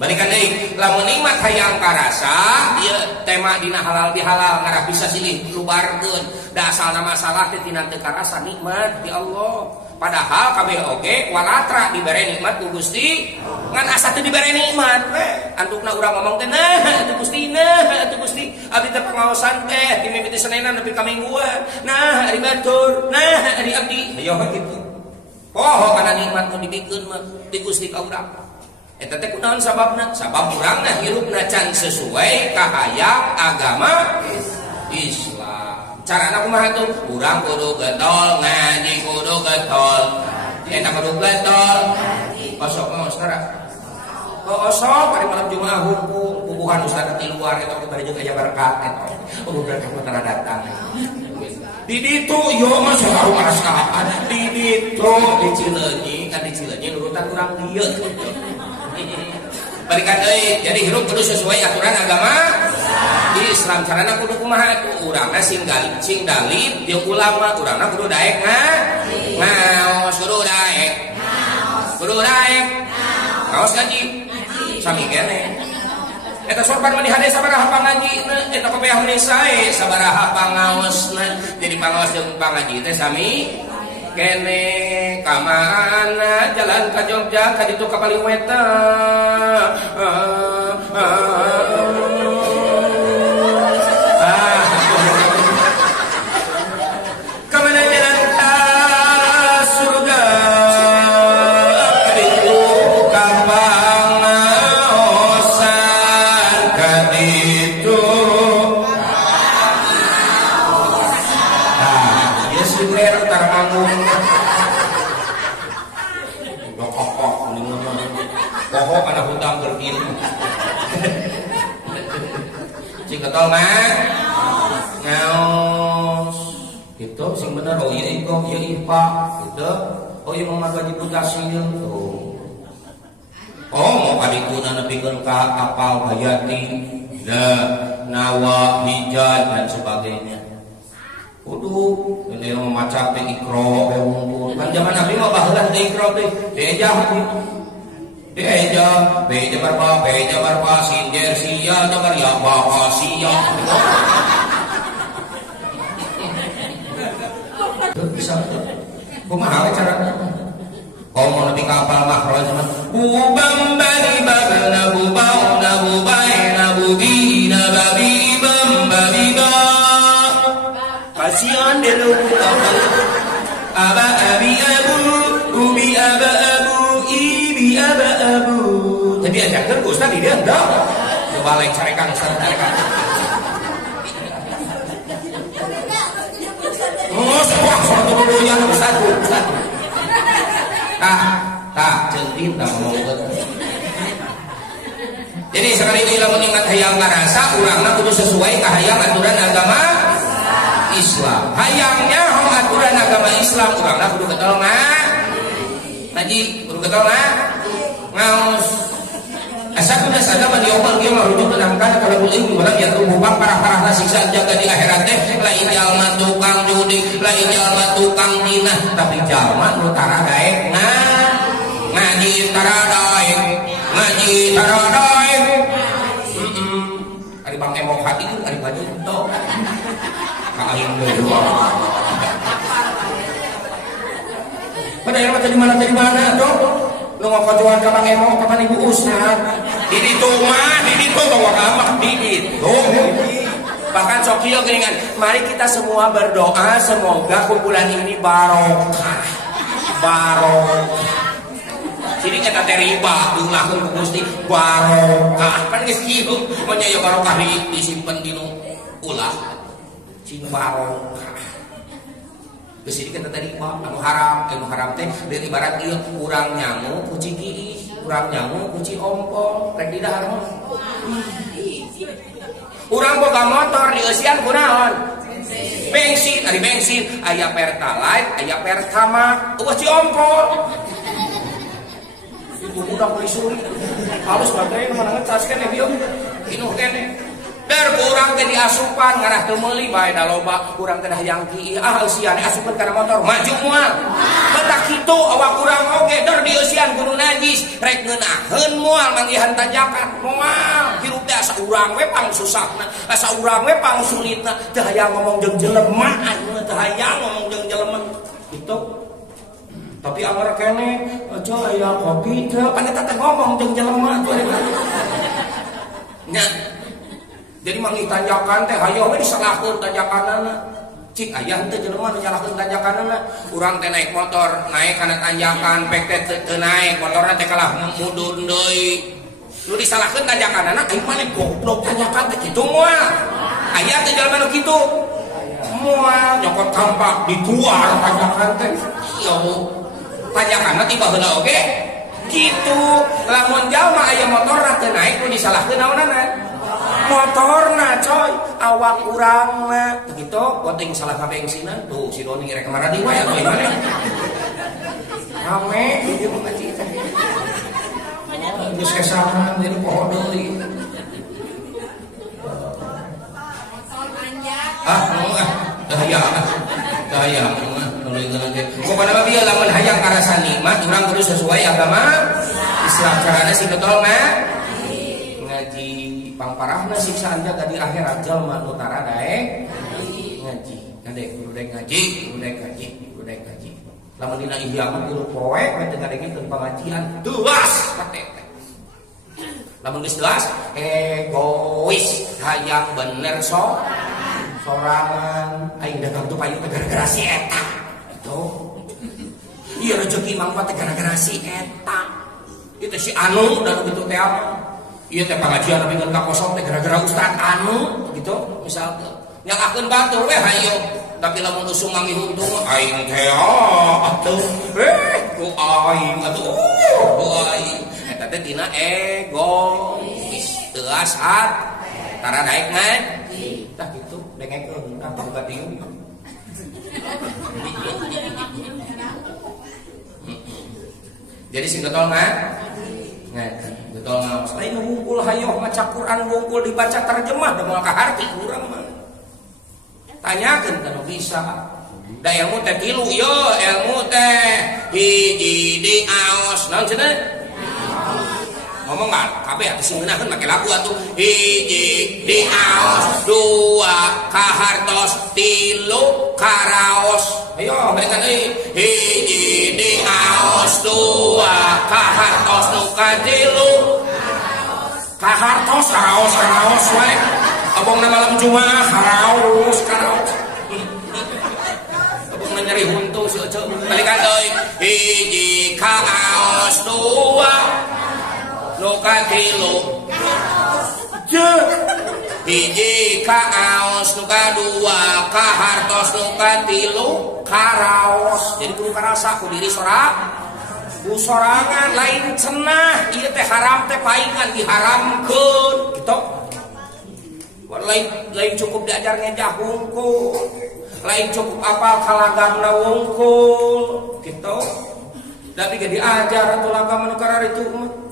Balikan deui, lamun nikmat hayang karasa, ieu tema dina halal bihalal ngarah bisa silih lubarkeun. Da asalna masalah teh tina teu karasa nikmat di Allah. Padahal kabeh oge walatra dibere nikmat ku Gusti, ngan asa teu dibere nikmat we. Antukna urang ngomong teh nah atuh Gusti, nah atuh Gusti, abdi teh pangaosan teh ti mimiti Senenan nepi ka Mingguan. Nah ari batur, nah ari abdi. Aya kitu. Poho kana nikmat nu dibikeun mah ti Gusti ka urang. Eta teh kunaon sababna? Sabab urangna hirupna can sesuai ka hayang agama Islam. Carana kumaha tuh? Urang kudu getol ngaji, kudu getol. Eta kudu getol. Osok mah ustara. Osok pada malam Jumat hukum kubuhan ustaz di luar eta kudu bari jeung aya berkat eta. Berkat mah datang. Di ditu yo mah saha maras kapan? Di ditu di Cileunyi nurutan urang dieu. Balikan deui, jadi hirup kudu sesuai aturan agama Islam. Carana kudu kumaha atuh? Urangna sing dalil jeung ulama, urangna kudu daek ngaos, kudu daek. Ngaos ngaji. Sami keneh. Eta sorban mah dihade sabaraha pangajina, eta pabeah meni sae sabaraha pangaosna. Jadi pangaos jeung pangaji teh sami kene. Kamana jalan ka Jogja ka ditu ka Paliweta. Kamana jalan ka surga ka ditu ka pangaosan ka ditu. Ya suler tar manggung. Pokok anak hutang berkin. Sing ketol mah ngaos. Gitu sing bener oh ieu iko ieu ipa gitu. Oh ieu mah wajib tasil tuh. Oh mau kadituna nepikeun ka apal hayati, nawa hijat dan sebagainya. Kudu ini maca teh ikro unggul. Kan zaman Nabi mah baheula teh ikro teh. Dejah Beja barba sinjer sia jabar ya bawa sia. Bisa kumaha carana? Kau mau lebih kapal makhraj mah ubam bari babna bubauna bubaina bubina babibam babiba. Kasihan delu aba abi abu ubi aba abu ibi aba abu. Jadi ajarkan ke Ustaz dia enggak. Coba lain carekan Ustaz carekan. Oh, sebuah suatu yang satu. Tak centin tak ngomong. Jadi sekali ini lamun ingat hayang ngarasa urangna kudu sesuai ka hayang aturan agama Islam. Hayangnya aturan agama Islam urangna kudu ketol ngaji, kudu ketol ngaos. Asa kudu sadar mah diobar kieu mah rujuk tenangkan kalau ilmu ulang ya tubuh parah-parah siksa jaga di akhirat teh lain jalma tukang judi, lain jalma tukang dinah, tapi jalma nu tara daek ngaji tara daek, ngaji tara daek. Ari bang emok hati ari baju ento. Ka aing deui. Pada yang tadi mana dok? Lu ngapain ka Bang Emo kapan Ibu Ustad? Di ditu mah, di ditu bawa kamar di ditu. Bahkan Sokio geringan, mari kita semua berdoa semoga kumpulan ini barokah. Jadi kita teriba diulahkeun ku Gusti barokah. Kan geus kieu mun nya barokah disimpen di ulah. Cing barokah. Geus ieu kita tadi anu haram teh dari ibarat ieu urang nyangu ku ciki, urang nyangu ku ompol, rek di dahar mah. Urang boga motor dieusian kunaon? Bensin, ari bensin, aya Pertalite, aya Pertamax, eueuh Ciompol. Udah beli suri halus baterai mana ngecas kene bieu inuh kene dar kurang teh diasupan ngarah teu meuli bae da loba kurang teh hayang kieu eusian asupan kana motor maju moal betak kitu awak kurang oge dar dieusian kudu najis rek ngeunaheun moal manggihan tanjakan moal hirup teh asa urang we pang susahna asa urang we pang sulitna teu hayang ngomong jeung jelema anu teu hayang ngomong jeung jelema kitu. Tapi amar kene aja aya kopi teh paneta teh ngomong jeung jelema tuh nya jadi mangi tanjakan teh hayo we disalahkeun tanjakanana cik aya teh jelema nu nyalahkeun tanjakanana urang teh naik motor naik kana tanjakan pek teh teu naik motorna teh kalah mundur deui nu disalahkeun tanjakanana aing mah goblok tanjakan teh kitu moal aya teh jelema nu kitu moal nyokot kampak dituar tanjakan teh yo tanjakanna tiba heula oge kitu lamun jalma aya motorna teu naik nu disalahkeun naonana motorna coy awak urang mah kitu penting salah ka bensinan tuh si Doni rek maradi wae atuh mane rame ieu mah ngaji teh geus kesanan jadi poho deui daya pokoknya dia lamun hayang karasa nikmat urang kudu sesuai agama Islam carana sing getol ngaji pangparahna siksaan jaga di akhirat jalma nu tara daek ngaji ngadek kudu daek ngaji lamun dina ihya mah kudu poe we teu ngadengkeun pengajian dewas katek lamun geus dewas egois hayang bener sorangan aing datang tuh payu gara-gara si eta itu iya rezeki mangpa teh gara-gara si eta itu si anu dan gitu teh apa iya teh pengajian tapi ngan kosong teh gara-gara ustad anu gitu misal yang akeun batur we hayo tapi lamun usum manggih untung aing teh atuh ku aing atuh ku aing eta teh dina egois teu asat tara daek ngaji tah kitu dengekeun tah buka tiung jadi sing getol ngaji getol ngaos lain wungkul hayo maca Quran wungkul dibaca terjemah da moal ka harti urang mah tanyakeun kana bisa da ilmu teh tilu yo ilmu teh hiji di aos naon cenah ngomong nggak kabeh atuh sing ngeunaheun make lagu atuh hiji di aos dua kahartos tilu karaos ayo mereka deui hiji di aos dua kahartos nu katilu kahartos karaos wae abongna malam Jumat karaos abongna nyeri huntu seuceu balikan deui hiji kaos dua nuka tilu hiji kaos nuka dua kahartos nuka tilu karaos jadi kudu karasa ku diri sorangan lain cenah ieu teh haram teh paingan diharamkeun gitu lain cukup diajar ngejah wungkul lain cukup apal kalagamna wungkul gitu tapi ge diajar atuh lagam nu kararitu mah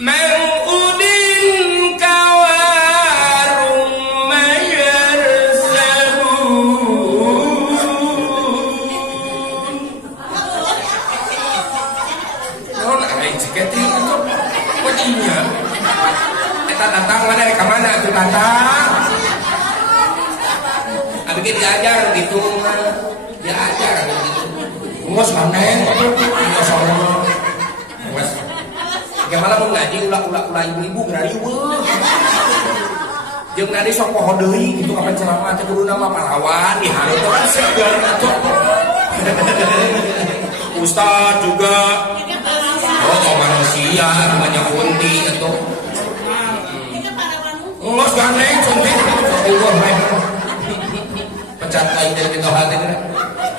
Mang udin kawarung mayar sabu non aing ceketi itu pedinya eta datang mana ka mana tuh datang abi ge diajar gitu diajar gitu bos kaneng ya sama bos gimana mau ngaji ulah ibu-ibu ngari weuh jeung nadi sok poho deui gitu kapan ceramah teh kudu nama pahlawan ya itu kan segar atuh Ustaz juga oh manusia namanya kunti itu ngos ganeng suntik pecat kain dari kita hati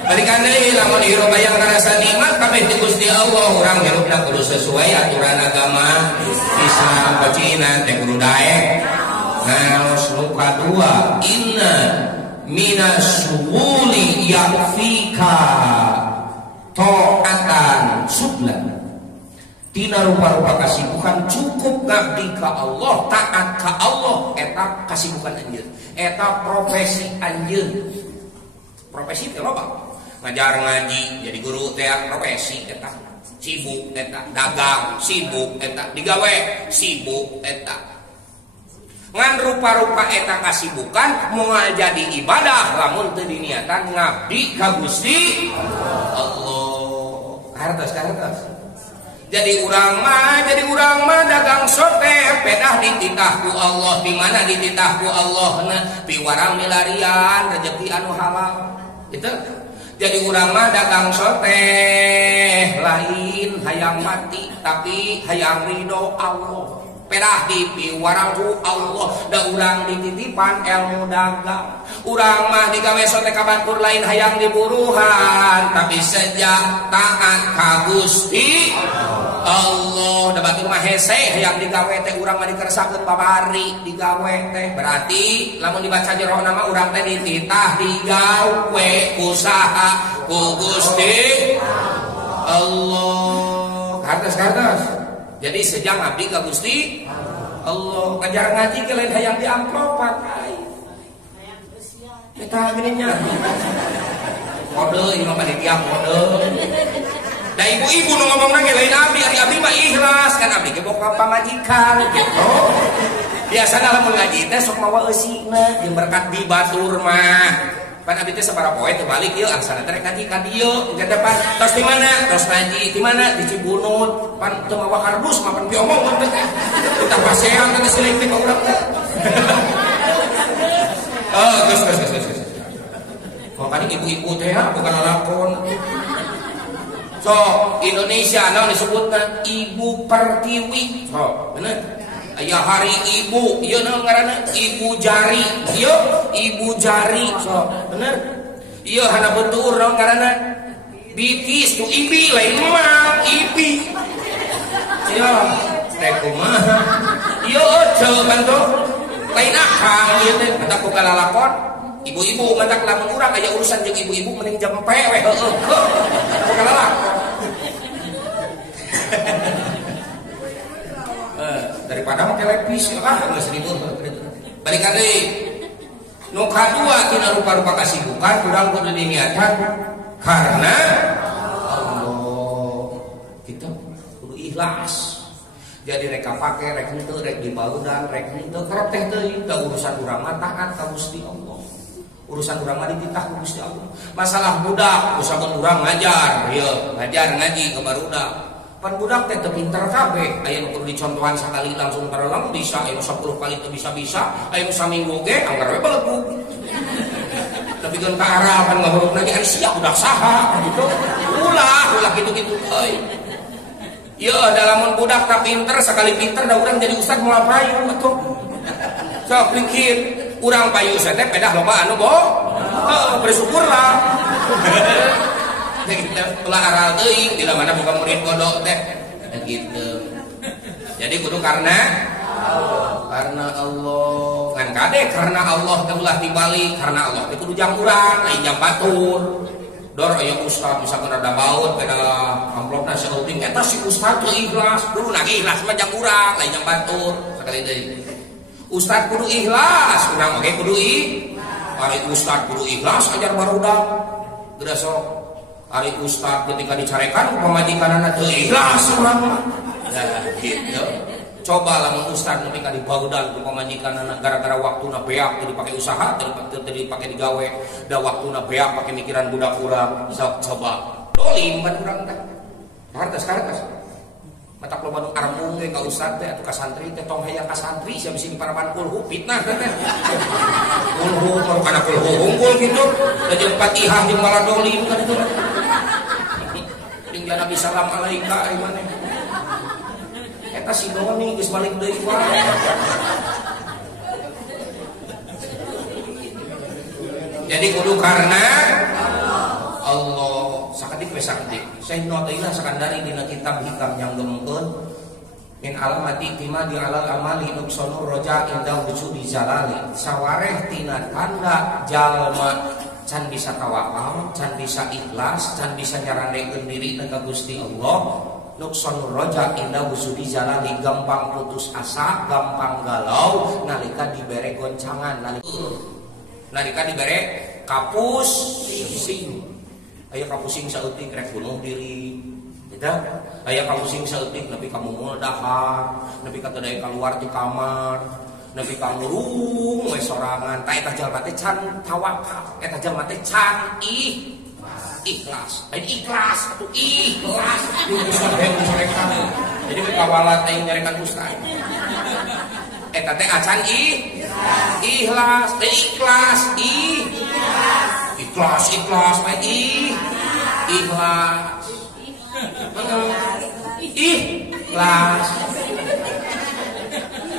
balikan deui lamun hirup bayang rasa nikmat kabeh ti Gusti Allah urang hirupna kudu sesuai aturan agama Islam pacina teh kudu daek harus luka dua inna minas syughuli yakfika ta'atan sublan tina rupa-rupa kasibukan cukup ngabdi ka Allah taat ka Allah eta kasibukan anjeun eta profesi anjeun profesi teh loba ngajar ngaji jadi guru teh profesi eta sibuk eta dagang sibuk eta digawe sibuk eta ngan rupa-rupa eta kasibukan moal jadi ibadah lamun teu diniatan ngabdi ka Gusti Allah hartos jadi urang mah dagang sote pedah dititah ku Allah di mana dititah ku Allah piwarang milarian rezeki anu halal gitu jadi urang mah dagang sote lain hayang mati tapi hayang ridho Allah pedah dipiwarang ku Allah da urang dititipan ilmu dagang urang mah digawe sote ka batur lain hayang diburuhan tapi sejak taat ka Gusti Allah da batur mah hese hayang digawe teh urang mah dikeresakeun babari digawe teh berarti lamun dibaca jero nama urang teh dititah digawe usaha ku Gusti Allah kartos jadi sejak abdi ka Gusti Allah ngajar ngaji ke lain hayang diamplopan kita gininya kode ini mah panitia kode da ibu-ibu nu ngomongna ge lain abdi ari mah ikhlas kan abdi ge boga pamajikan gitu biasana lamun ngaji teh sok mawa eusina jeung berkat di batur mah pan abdi teh sabaraha poe teh balik ieu angsana teh ngaji ka dieu ke depan tos di mana tos ngaji di mana di Cibunut pan teu mawa kardus mah pan piomong teh kita pasean teh sileung teh ka urang teh oh geus makanya ibu-ibu teh bukan lalakon so Indonesia naon disebutna ibu pertiwi so bener aya hari ibu ieu naon ngaranna ibu jari ieu ibu jari so bener ieu hana beutur naon ngaranna bitis tu ibi lain mah ibi ieu teh kumaha ieu ece kan tuh lain akang ieu teh eta boga lalakon ibu-ibu matak lamun urang aya urusan jeung ibu-ibu mending jempe we heueuh boga lalakon daripada make lepis geus ribut balikan deui nu kadua tina rupa-rupa kasibukan urang kudu diniatan karena Allah kita kudu ikhlas jadi rek kapake rek henteu rek dibaudan rek henteu kerep teh teuing da urusan urang mah taat ka Gusti Allah urusan urang mah dititah ku Gusti Allah masalah budak usahakeun urang ngajar ieu ngajar ngaji ka barudak pan budak teh teu pinter kabeh aya nu kudu dicontohan sakali langsung tarelang bisa aya nu 10 kali teu bisa-bisa aya nu saminggu ge anggar we baleug tapi kan ka arah kan ngahuruf lagi ari sia budak saha gitu ulah gitu-gitu euy ieu lamun budak teu pinter sakali pinter da urang jadi ustad moal payu atuh sok pikir urang payu teh pedah loba anu heuh bersyukurlah kita ulah aral teuing bila mana bukan murid kodok teh gitu jadi kudu karena Allah kan kade karena Allah teh ulah dibalik karena Allah teh kudu jang urang lain jang batur dor aya ustad misalkan ada baut pada amplopna saeuting eta si ustad teu ikhlas dulu na ikhlas mah jang urang lain jang batur sakali deui ustad kudu ikhlas urang oge kudu ari ustad kudu ikhlas ajar barudak geura sok ari ustad ketika dicarekan pamajikanana teu ikhlas urang nah gitu coba lamun ustad nepi ka dibaudan ku pamajikanana gara-gara waktuna beak teu dipake usaha teu dipake digawe da waktuna beak pake mikiran budak urang coba dolim ban urang teh. Kartas. Matak loba nu armung ge ka ustad teh atuh ka santri teh tong hayang ka santri sia bisi diparapan kulhu fitnah teh. Kulhu baru kana kulhu unggul gitu. Da jeung Fatihah jeung malah dolim kan itu. Jeung jana bisa salam alaika ai maneh. Eta si Doni geus balik deui wae. Jadi kudu karena Allah sakedik we sakedik. Syekh Nu'taillah sakandari dina kitab hikam yang gemkeun min alamati tima di alal amali nuksonur roja indah wujudi zalali. Sawareh tina tanda jalma can bisa tawakal, can bisa ikhlas, can bisa nyarandekeun diri ka Gusti Allah. Nuksonur roja indah wujudi zalali, gampang putus asa, gampang galau nalika dibere goncangan, nalika dibere kapusing. Aya kapusing saeutik rek bunuh diri. Eta aya kapusing saeutik nepi ka mumul dahar, nepi ka teu daya kaluar ti kamar, nepi ka ngurung we sorangan. Ta eta jalma teh can tawakal, eta jalma teh can ikhlas. Lain ikhlas atuh ikhlas. Jadi kawalat aing nyarekan ustaz. Eta teh acan ikhlas, teh ikhlas ikhlas baik ikhlas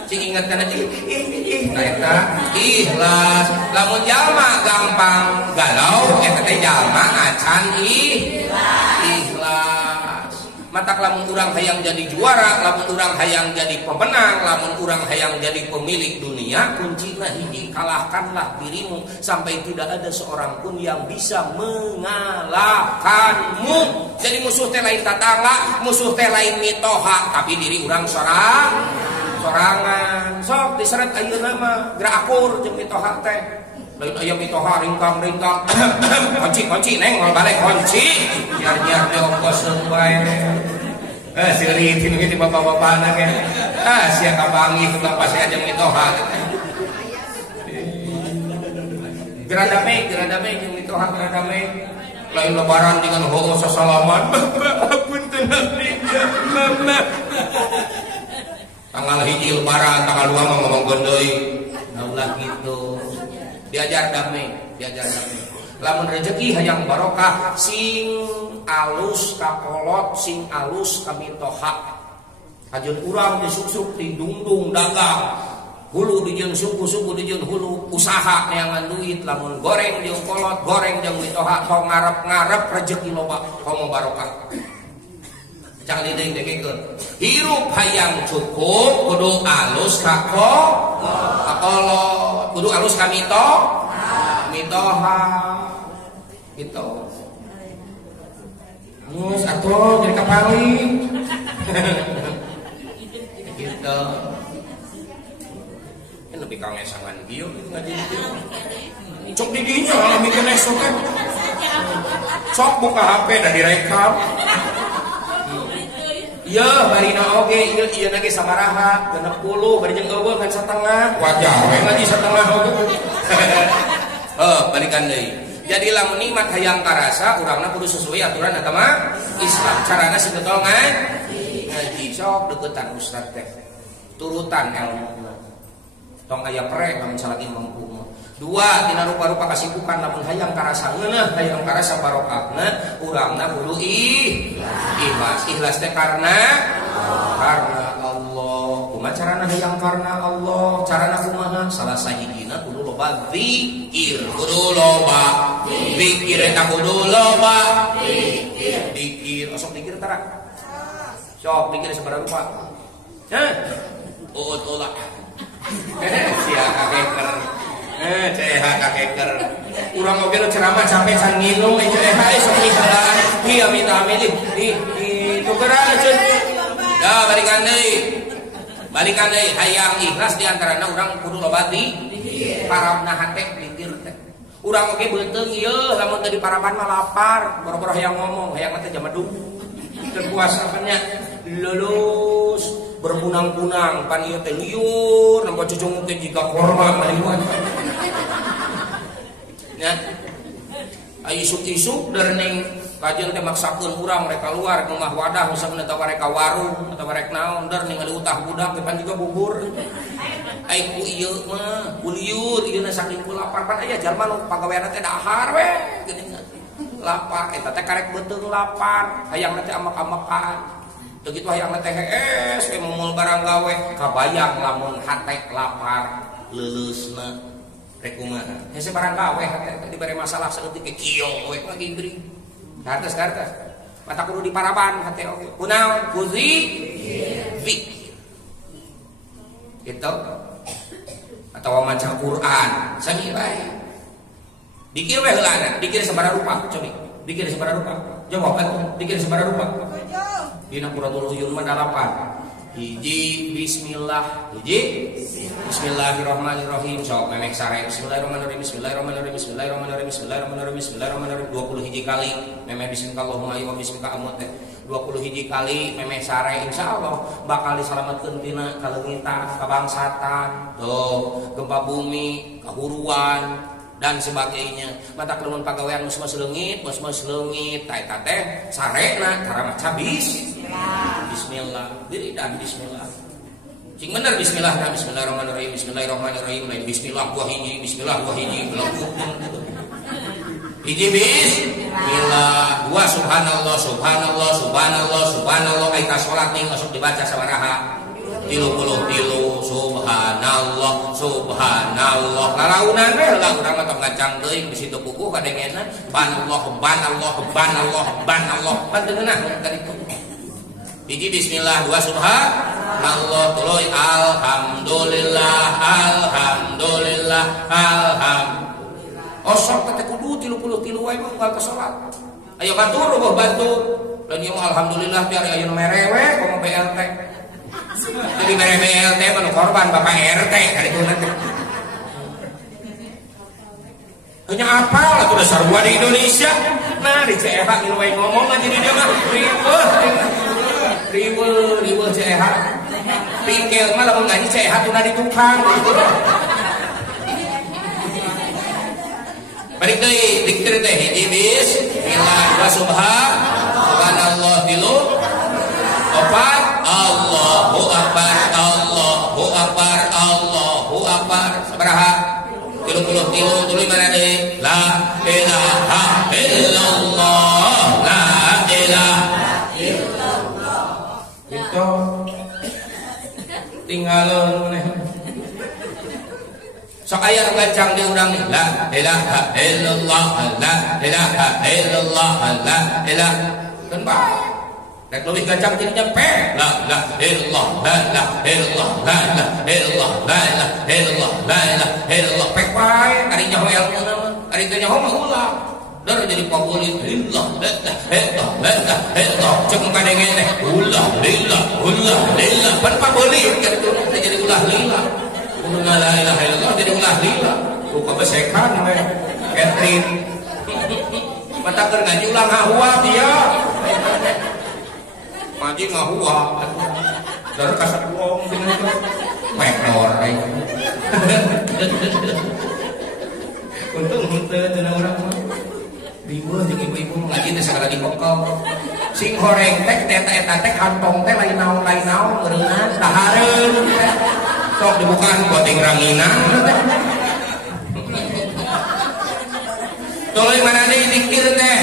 cing ingat kana eta ikhlas lamun jalma gampang galau eta teh jalma acan ikhlas. Matak lamun urang hayang jadi juara, lamun urang hayang jadi pemenang, lamun urang hayang jadi pemilik dunia, kuncinya hiji, kalahkanlah dirimu sampai tidak ada seorang pun yang bisa mengalahkanmu. Jadi musuh teh lain tatangga, musuh teh lain mitoha, tapi diri urang sorangan. Sok diseret ayeuna mah gerak akur jeung mitoha teh. Lain aya mitoha ringkang kunci neng mau balik kunci nyar diongkoskeun bae seulitin ge ti bapak-bapana ge sia kabangi tukang pase aja mitoha geradame jeung mitoha geradame lain lebaran dengan heuh sasalaman punten abdi mama tanggal 1 lebaran tanggal 2 mah ngomongkeun deui ulah gitu. Diajar damai. Lamun rezeki hayang barokah, sing alus ka kolot, sing alus ka mitoha. Hajeun urang disuk-suk di dungdung dagang. Hulu dijieun suku dijieun hulu, usaha neangan duit, lamun goreng jeung kolot, goreng jeung mitoha, tong ngarep rezeki loba, komo barokah. Cang dideung dekekeun. Hirup hayang cukup kudu alus ka kolot. Kudu alus ka mitoha gitu. Mus atuh jadi kapali gitu. Kan lebih kangesangan dieu ngaji dieu. Cok di dinya alami kene sok kan. Sok buka HP da direkam. Iya, barina oge, iya nage sabaraha, 60, bari jeung eueuh kan satengah. Wajah we ngaji satengah oge. Balikan deui. Jadi lamun nikmat hayang karasa, urangna kudu sesuai aturan agama Islam. Carana sing betul ngaji sok deukeutan ustaz teh. Turutan ilmu. Tong aya prek lamun salagi mampu. 2 tina rupa-rupa kasibukan lamun hayang karasa ngeunah, hayang karasa barokahna, urangna kudu ikhlas teh karena Allah. Kumaha carana hayang karena Allah? Carana kumaha? Salah sahijina kudu loba zikir, kudu loba zikir eta kudu loba zikir. Sok zikir tara. Sok zikir sabaraha rupa? Ulah. Sia kakeker. CH kakeker. Urang oge ceramah sampai san nginum CH sok misalan. Iya minta amili di tukeran ceun. Da balikan deui hayang ikhlas di antarana urang kudu loba di parabna hate pikir teh. Urang oge beuteung ieu lamun teu di paraban mah lapar, boro-boro hayang ngomong, hayang teh jamadung. Teu puasa nya lulus berpunang-punang pan ieu teh liur nampa cucung teh jika korma maliwan. Ya. Isuk-isuk derning kajian teh maksakeun urang mereka keluar rumah wadah misalnya atawa mereka warung atawa mereka naon der ningali utah budak depan juga bubur ai ku ieu mah uliut ieu na saking ku lapar pan aya jalma nu pagaweana teh dahar we geuning lapar eta teh karek beuteung lapar hayang teh amak-amakan teu kitu hayang teh hees we mumul barang gawe kabayang lamun hate lapar leuleusna rek kumaha hese barang gawe hate dibere masalah saeutik kieu we lagi geuring kartas mata kudu diparaban hati oke kunaon kuzi zikir gitu atau maca Quran sami bae dikir we heulana dikir sabaraha rupa cobi dikir sabaraha rupa jawab atuh dikir sabaraha rupa dina Quratul Uyun mah 8 hiji bismillah hiji bismillahirrahmanirrahim sok memeh sare bismillahirrahmanirrahim bismillahirrahmanirrahim bismillahirrahmanirrahim bismillahirrahmanirrahim bismillahirrahmanirrahim 20 hiji kali memeh bismillahirrahmanirrahim wa bismika amut 20 hiji kali memeh sare insyaallah bakal disalametkeun dina kaleungitan kabangsatan tuh gempa bumi kahuruan dan sebagainya mata kelumun pagawean mas leungit ta eta teh sarena cara maca bismillah diri dan bismillah cing bener bismillah dan bismillahirrahmanirrahim bismillahirrahmanirrahim lain bismillah gua hiji belum hiji bismillah dua subhanallah ai ka salat ning masuk dibaca sabaraha 33 subhanallah lalaunan we lah urang mah tong ngacang teuing di situ kuku kadengena banallah panteunna tadi itu hiji bismillah dua subhanallah tuluy alhamdulillah sok teh kudu 33 wae mah unggal ka salat ayo batur boh batur lain ieu alhamdulillah biar aya nu merewe komo BLT jadi BLT mah korban bapak RT kali itu nanti hanya apa lah tuh dasar gua di Indonesia nah di CEH ini wae ngomong aja di dia mah riweuh CEH pikir mah lamun ngaji CEH tuna di tukang balik deui dikir teh hiji bismillah wa subhanallah tilu opat Allahu akbar sabaraha 33 tuluy mana deui la ilaha illallah itu tinggalin maneh sok aya ngacang di urang la ilaha illallah kan bae rek leuwih gacang tidinya pe la ilaha pek bae ari nyaho ilmu nama ari teh nyaho mah ulah dar jadi paguli lillah cek kadengen teh ulah lillah pan paguli kan itu jadi ulah lillah ulah la ilaha illallah jadi ulah lillah buka besekan we Catherine mata keur ngaji ulah ngahua dia ngaji ngahua dar kasak wong menor ai untung henteu teu urang mah riweuh jeung ibu-ibu ngaji teh sagala dikokol sing horeng teh eta teh kantong teh lain naon ngeureungan dahareun sok dibukaan goting ranginan tuluy mana deui dikir teh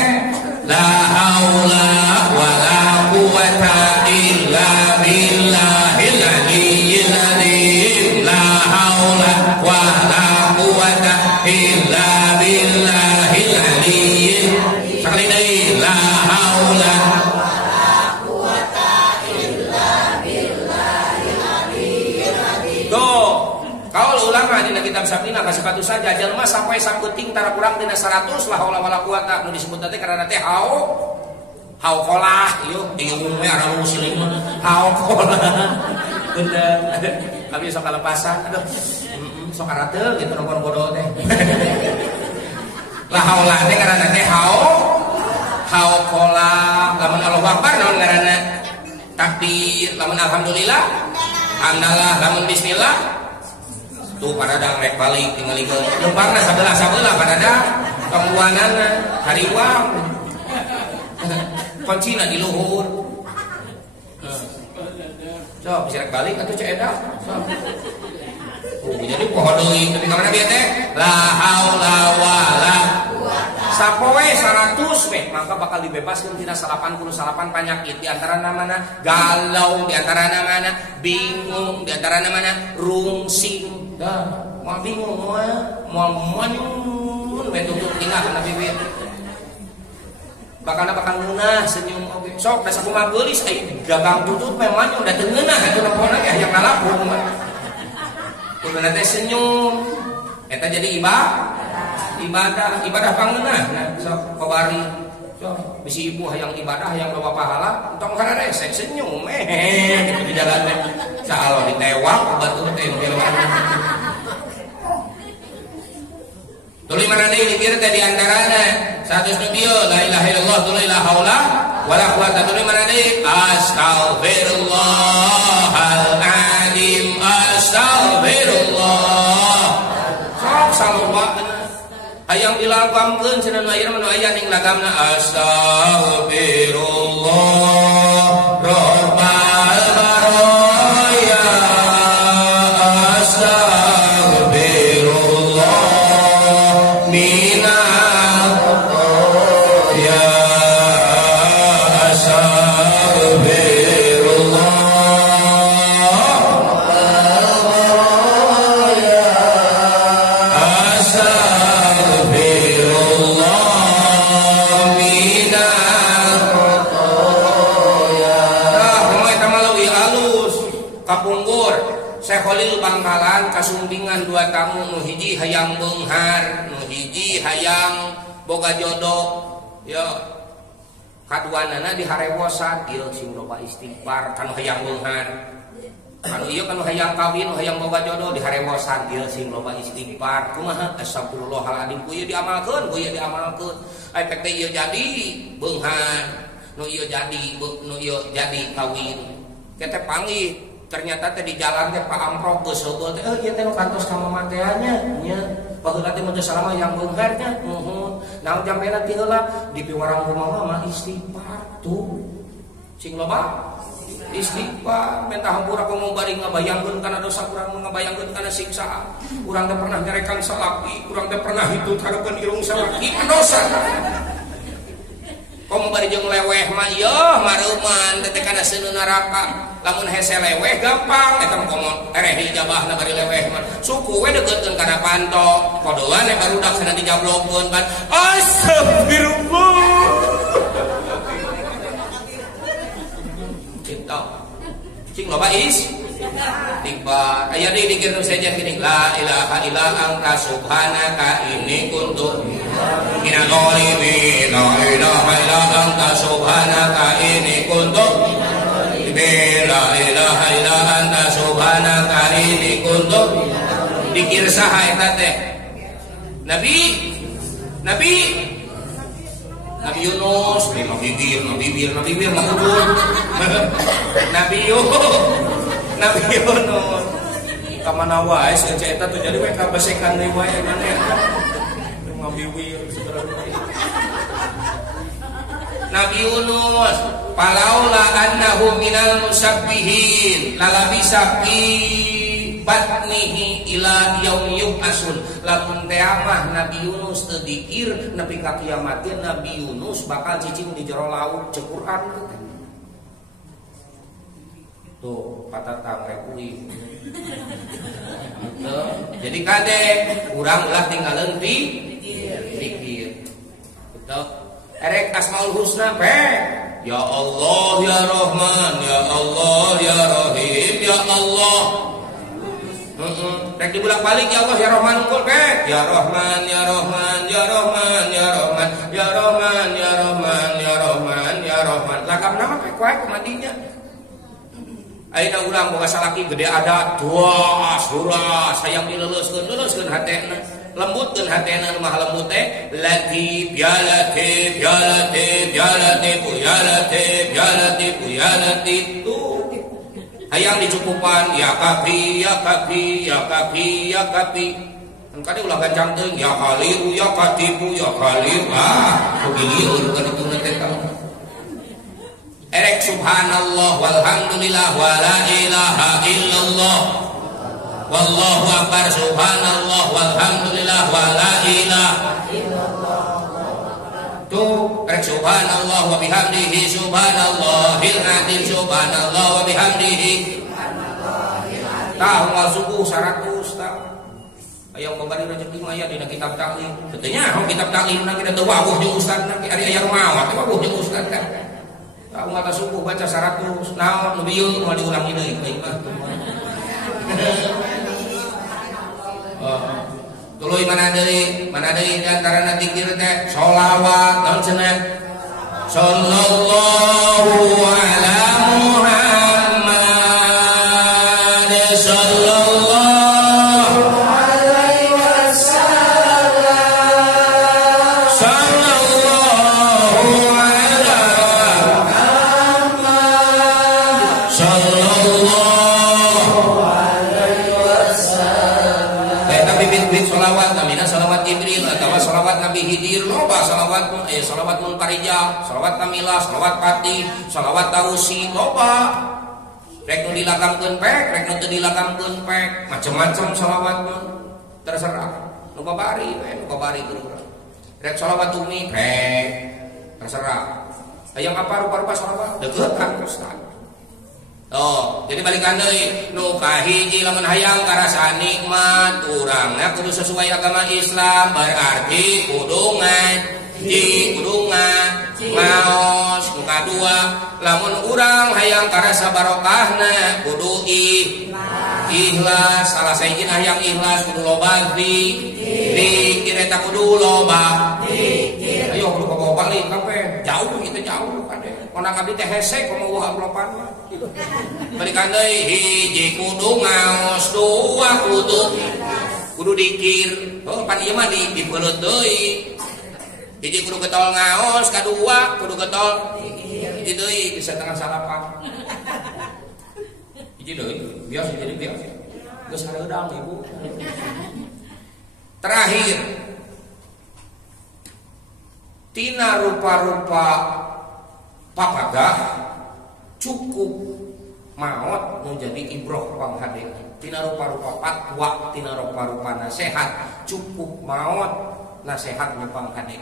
la haula wala quwata illa billahil aliyyil azim la haula wala quwata illa billahil aliyyil sekali deui la haula wala quwata illa billahil aliyyil azim kaul ulama dina kitab Sabina kasih patu saja jelema sampai sakuting tara kurang dina 100 la haula wala quwata nu disebut teh karana teh hau kolah ieu umumnya arah muslim hau kolah bener abi sok kalepasan aduh sok arateul gitu nongkon bodoh teh la haula teh karana teh hau kolah lamun Allahu akbar naon ngaranna takbir lamun alhamdulillah hamdalah lamun bismillah tuh paradang rek balik tingalikeun lempangna sabelah paradang kangguanana hariwang Kuncina di luhur. So, bisa balik atau cek edah. So. Jadi pohon deui tapi kamana dia teh la haula wala sapoe 100 weh maka bakal dibebaskeun tina 89 penyakit di antara namana galau, di antara namana bingung, di antara namana rungsing. Dah, moal bingung moal manyun we tutup tinggal kana bibir. Bakal ngeunah senyum oge. Sok da sakumaha geulis ai gagang tutut mah manyun da teu ngeunah atuh nepona ge hayang ngalapung mah. Kumaha teh senyum eta jadi ibadah pangeunah. Nah, sok pabari sok bisi ibu hayang ibadah hayang loba pahala entong kana rese senyum gitu di jalan teh. Saalo ditewak batu teh tuluy mana deui dikir teh di antarana satus nubieu la ilaha illallah tuluy la haula wala quwata tuluy mana deui astaghfirullahaladzim astaghfirullah sok saloba hayang dilagamkeun cenah aya mah aya ning lagamna astaghfirullah rabbal baraya Khalil Bangkalan kasumbingan dua tamu nu hiji hayang beunghar nu hiji hayang boga jodoh ya kaduanana diharewosan ieu sing loba istighfar kanu hayang beunghar anu ieu kanu hayang kawin hayang boga jodoh diharewosan ieu sing loba istighfar kumaha astagfirullahaladzim ku ieu diamalkeun ai pek teh ieu jadi beunghar nu ieu jadi kawin kita panggil ternyata teh di jalan teh Pak Amprok geus heubeuh teh ieu teh nu kantos ka mamateanya nya paheula teh mah salama yang beunghar nya naon jampena ti heula di piwarang rumah mah istighfar tuh sing loba istighfar mentah hampura komo bari ngabayangkeun kana dosa urang ngabayangkeun kana siksa urang teh pernah nyarekan salaki urang teh pernah hitut hareupeun irung salaki dosa komo bari jeung leweh mah ieu mareuman teh kana seuneu neraka lamun hese leweh gampang eta mah komo ereh dijabahna bari leweh mah suku we deukeutkeun kana panto kodoan we barudak sana dijablokeun ban astagfirullah gitu cing loba tiba aya deui dikir nu saja gini la ilaha illa anta subhanaka inni kuntu minadz zalimin la ilaha illa anta subhanaka inni kuntu la ilaha illa anta subhanaka inni kuntu dikir saha eta teh Nabi Yunus Nabi bibir mangudun Nabi Yunus kamana wae si eta tuh jadi we kabesekan deui wae maneh ngabibir segala Nabi Yunus palaula annahu minal musabbihin lalabisa fi batnihi ila yaumi yub'atsun lamun teh mah Nabi Yunus teu dikir nepi ka kiamatkeun Nabi Yunus bakal cicing di jero laut cek Quran tuh patatang rekui jadi kade urang ulah tinggalin pikir betul erek asmaul husna pe ya Allah ya Rahman ya Allah ya Rahim ya Allah rek dibulak balik ya Allah ya Rahman kul pe ya Rahman ya Rahman ya Rahman ya Rahman ya Rahman ya Rahman ya Rahman ya Rahman lakam nama pe kuat kumadinya ayeuna urang boga salaki gede ada duas hayang dileuleuskeun hatena lembutkeun hatena nu mah lembut teh latif ya latif ya latif ya latif ya latif ya latif ya latif tuh hayang dicukupan ya kafi ya kafi ya kafi ya kafi kan kade ulah gancang teuing ya khaliru ya katibu ya khalif begini urang kitu teh Erek subhanallah walhamdulillah wala ilaha illallah wallahu akbar subhanallah walhamdulillah wala ilaha illallah. Tuh erek subhanallah wa bihamdihi subhanallahil azim subhanallah wa bihamdihi. Tahu ngal subuh 100 tahu. Aya membari rezeki mah aya dina kitab taklim. Teu nya kitab taklim na kita teu wawuh jeung ustadna ari aya rumah teh wawuh jeung ustadna. Tahu ngata subuh baca 100 naon nu bieu moal diulangi deui bae mah. Tuluy mana deui di antara zikir teh sholawat naon cenah. Sallallahu ala Muhammad sallallahu alaihi wasallam sallallahu ala Muhammad sallallahu alaihi wasallam. Eta bibit-bibit sholawat namina sholawat Jibril atawa sholawat Nabi Khidir loba sholawat sholawat Munfarijah, sholawat Kamilah, sholawat Fatih, sholawat Tausi loba. Rek nu dilakamkeun pek, rek nu teu dilakamkeun pek, macem-macem sholawat mah terserah. Nu babari we, nu babari urang. Rek sholawat umi pek terserah. Hayang apa rupa-rupa sholawat deukeut kan Ustaz. Oh, jadi balikan deui nu kahiji lamun hayang karasa nikmat urangna kudu sesuai agama Islam berarti kudu ngaos. Nu kadua lamun urang hayang karasa barokahna kudu ikhlas. Salah saejeuna hayang ikhlas kudu loba zikir eta kudu loba ayo kudu bawa balik kabeh jauh kita jauh kade konang abdi teh hese komo wah amlopan mah balikan deui hiji kudu ngaos dua kudu dikir. Oh pan ieu mah dipeuleut deui. Hiji kudu getol ngaos, kadua kudu getol hiji deui bisa tengah salapan. Hiji deui, biasa jadi biasa. Geus hareudang Ibu. Terakhir tina rupa-rupa papagah cukup maot menjadi ibroh panghade. Tina rupa-rupa fatwa, tina rupa-rupa nasihat cukup maot nasihat nu panghade.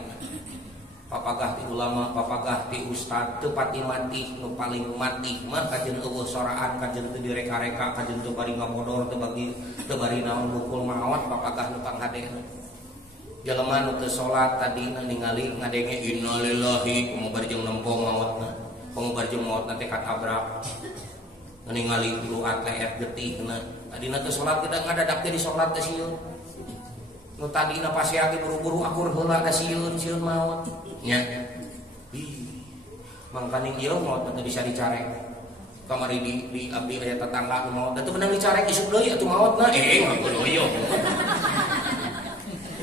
Papagah ti ulama, papagah ti ustad teu pati mati, nu paling mati mah kajeun eueuh soraan, kajeun teu direka-reka, kajeun teu bari ngabodor, teu bari naon bukul maot papagah nu panghade. Jelema nu teu salat tadina ningali ngadenge innalillahi kumabar jeung nempong maotna. Pengubar jeung maotna teh katabrak. Ningali dulu atlet getihna. Tadina teu salat teh ngadadak teh di salat teh sieun. Nu tadina pasiake buru-buru akur heula da sieun maot. Nya. Mangkaning ieu maot teh bisa dicarek. Kamari di abdi aya tetangga nu maot teh beunang dicarek isuk deui atuh maotna. Ngoyo.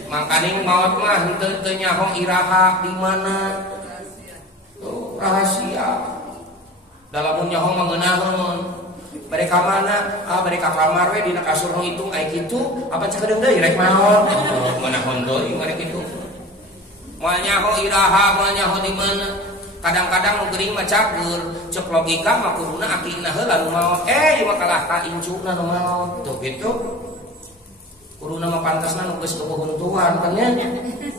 Mangkaning maot mah teu nyaho iraha di mana. Tuh rahasia. Dalamun nyaho mangeunahun. Bade ka mana? Bade ka kamar we dina kasur nu hitung aya kitu, apa cakedeung deui rek maot. Meunahun deui mari kitu. Moal nyaho iraha, moal nyaho di mana? Kadang-kadang nu geuring mah cager, cek logika mah kuduna akina heula nu maot. Ieu mah kalah ka incuna nu maot. Tuh kitu. Kuduna mah pantasna nu geus kebuhuntuan kan nya.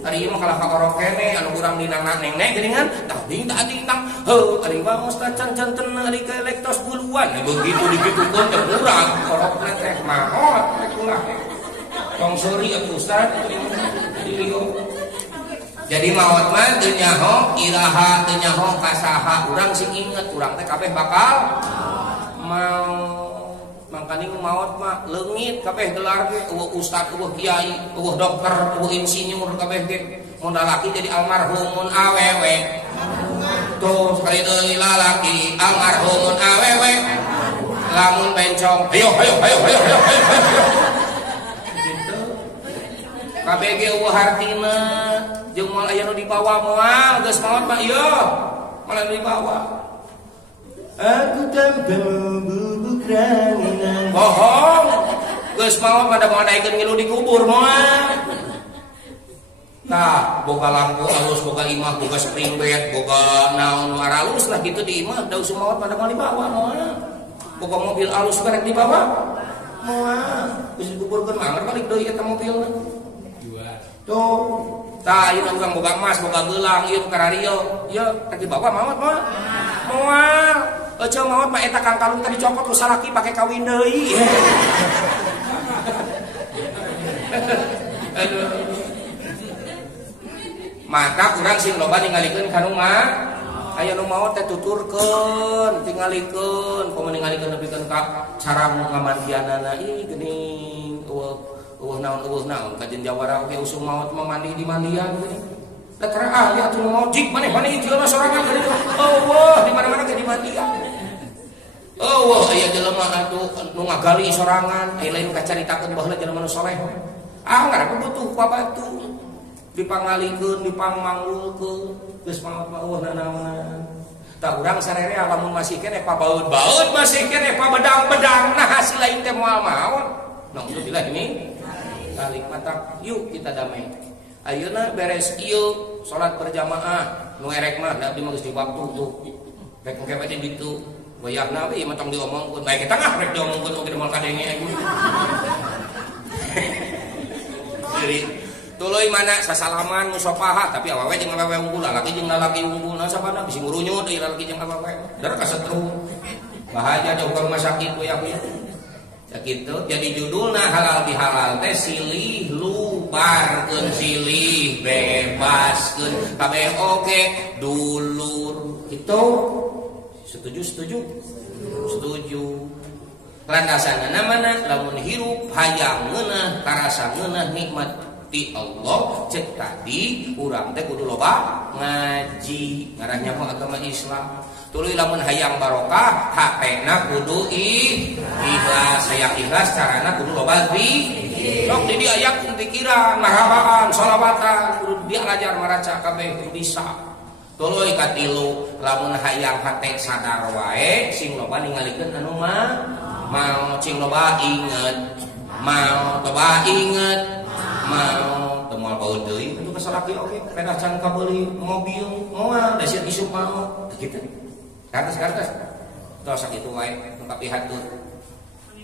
Ari ieu mah kalah ka orok kene anu urang dinangna neng-neng geuningan tah ding-ding-dang. Heuh, ari mah mos can-canten ari ka elektos buluan. Begitu digitukeun teh urang orokna teh maot teh ulah. Tong seuri atuh Ustaz. Jadi maot mah teu nyaho ilaha, teu nyaho kasaha, urang sing inget urang teh kabeh bakal mau. Mangkaning maot mah leungit kabeh gelar ge eueuh ustad, eueuh kiai, eueuh dokter, eueuh insinyur kabeh ge. Mun lalaki jadi almarhumun awewe. Tuh sekali deui lalaki almarhumun awewe. Lamun bencong, ayo. Gitu. Kabeh ge eueuh hartina, jeung moal aya nu dibawa moal geus maot mah ieu. Malah dibawa. Aku tanpa membubuk ranginan. Bohong. Geus maot pada mau naikeun ngilu di kubur moal. Tah, boga lampu alus, boga imah, boga spring bed, boga naon alus lah gitu di imah, da usum maot pada kali bawa moal. Boga mobil alus barek dibawa. Moal. Geus dikuburkeun mah balik deui eta mobilna. Jual. Tuh. Tah ieu urang boga emas, boga geulang, ieu karario. Ieu teh dibawa maot moal. Moal. Ece maot mah eta kang kalung teh dicopot ku salaki pake kawin deui. Aduh. Maka kurang sing loba ningalikeun ka nu mah aya nu maot teh tuturkeun tingalikeun komo ningalikeun nepikeun ka cara ngamandianana ih geuning eueuh naon kajen jawara oge usum maot mah mandi di mandian geuning da tara ahli atuh maot jik maneh jelema sorangan geuning eueuh di mana-mana ge di mandian eueuh aya jelema atuh nu ngagali sorangan aya lain kacaritakeun baheula jelema nu saleh ngaranna butuh babatu dipangalikeun dipangmanggulkeun geus maot mah eueuh nanaonan tah urang sarere lamun masih keneh pabaeud-baeud masih keneh pabedang-bedang nah hasil lain teh moal maot naudzubillah ini balik mata yuk kita damai ayeuna beres ieu salat berjamaah nu erek mah da abdi mah geus di waktu tuh rek engke bae ditu goyahna we ieu mah tong diomongkeun bae kita ngah rek diomongkeun oge moal kadenge aing jadi tuluy mana sasalaman musafaha tapi awewe jeung awewe unggul lalaki jeung lalaki unggul naon sabana bisi ngurunyut deui lalaki jeung awewe dar kasetrum bahaya jauh ke rumah sakit we ya kitu jadi judulna halal bihalal teh silih lubarkeun silih bebaskeun kabeh oge dulur kitu setuju landasanna mana lamun hirup hayang ngeunah karasa ngeunah nikmat ti Allah cek tadi urang teh kudu loba ngaji ngarannya mah agama Islam tuluy lamun hayang barokah hatena kudu ikhlas hayang ikhlas carana kudu loba sok di dieu aya pikiran marhabaan sholawatan kudu diajar maraca kabeh kudu bisa tuluy katilu lamun hayang hate sadar wae sing loba ningalikeun anu mah mau cing loba inget mau temual baut deui itu kasalaki oge pedah can kabeuli mobil moal da sieun isuk mau kitu kartas tos sakitu wae nu kapihatur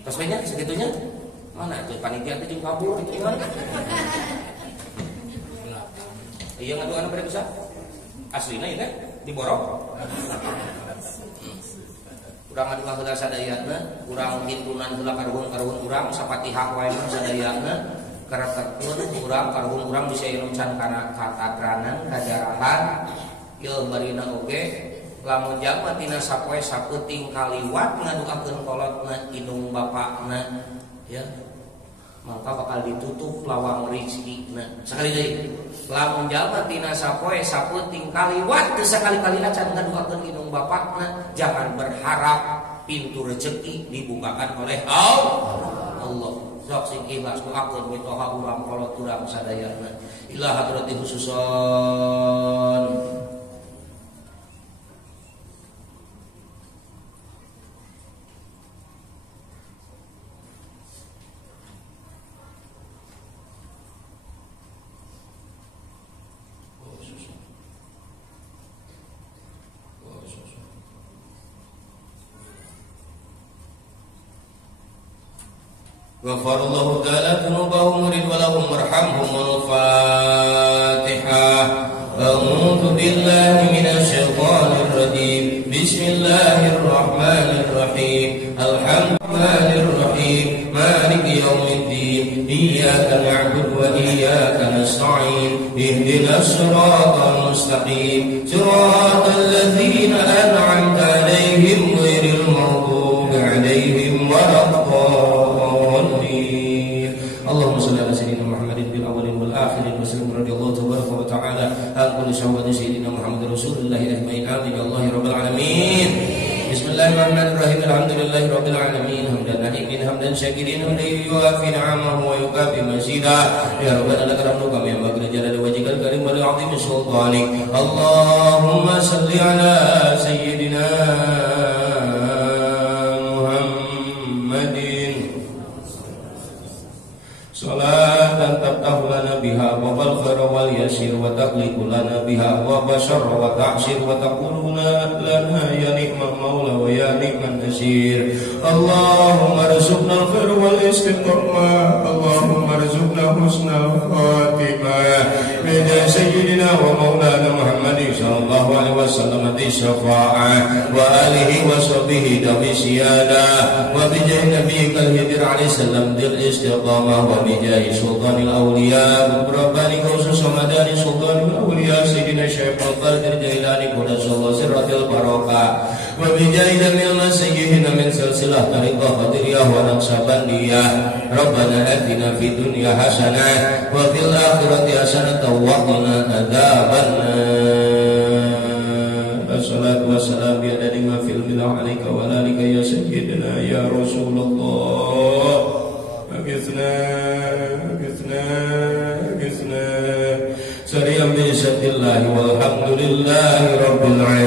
tos we nya sakitunya mana atuh panitia teh jeung kabur kitu mah ieu ngaduan bade bisa aslina ieu teh diborok urang ngaduan heula sadayana urang hintunan heula karuhun urang sapatihak wae sadayana karatekeun urang karuhun urang bisa ilucan kana katakranan kajarahan ieu barina oge lamun jalma tina sapoe sapeuting kaliwat ngaduakeun kolotna indung bapakna ya maka bakal ditutup lawang rezekina sakali deui lamun jalma tina sapoe sapeuting kaliwat teu sakali-kalina can ngaduakeun indung bapakna jangan berharap pintu rezeki dibukakan oleh Allah sok sing ikhlas doakeun mitoha urang kolot urang sadayana ila hadrati khususon Ghafarallahu ta'ala dzunubahum ridwalahum warhamhumul Fatihah. A'udzu billahi minasy syaithanir rajim. Bismillahirrahmanirrahim. Alhamdulillahirrahim. Maliki yaumiddin. Iyyaka na'budu wa iyyaka nasta'in. Ihdinas siratal mustaqim. Siratal ladzina an'amta 'alaihim ghairil maghdubi 'alaihim waladdallin. Allahumma shalli ala sayyidina Muhammadin bil awwalin wal akhirin wa sallim radhiyallahu tabaraka wa ta'ala an kulli sahabati sayyidina Muhammad Rasulullah ajma'in amin ya Allah rabbal alamin. Bismillahirrahmanirrahim. Alhamdulillahi rabbil alamin. Hamdan naimin hamdan syakirin hamdan yuwafi ni'amahu wa yukafi mazidah. Ya rabbana lakal hamdu kama yanbaghi li jalali wajhikal karim wa li 'azimi sultanik. Allahumma shalli ala sayyidina Muhammadin. Salat salatan tabtahu lana biha wal khaira wal yasir wa taqliqu lana biha wa bashar wa ta'sir wa taquluna lana ya ni'mal maula wa ya ni'man nasir. Allahumma arzuqna al-khair wal istiqamah, Allahumma arzuqna husnal khatimah bi sayyidina wa maulana Muhammadin sallallahu alaihi wasallam di syafa'ah wa alihi wa sahbihi dawi siyada wa bi jahi nabiyikal hidir alaihi salam dil istiqamah wa bi jahi sultanil awliya rabbani khusus samadani sultanil awliya sayyidina Syaikhul Qadir Jailani qudsallahu sirratil barakah wa bi jahi jamil masyayikhin min silsilah tariqah qadiriyah wa naqsabandiyah. Rabbana atina fid dunya hasanah wa fil akhirati hasanah wa qina adzabannar. Assalatu wassalamu ala ma fil bilah alaika wa alika ya sayyidina ya Rasulullah. Agithna Sari'an bi sadillahi walhamdulillahi rabbil alamin.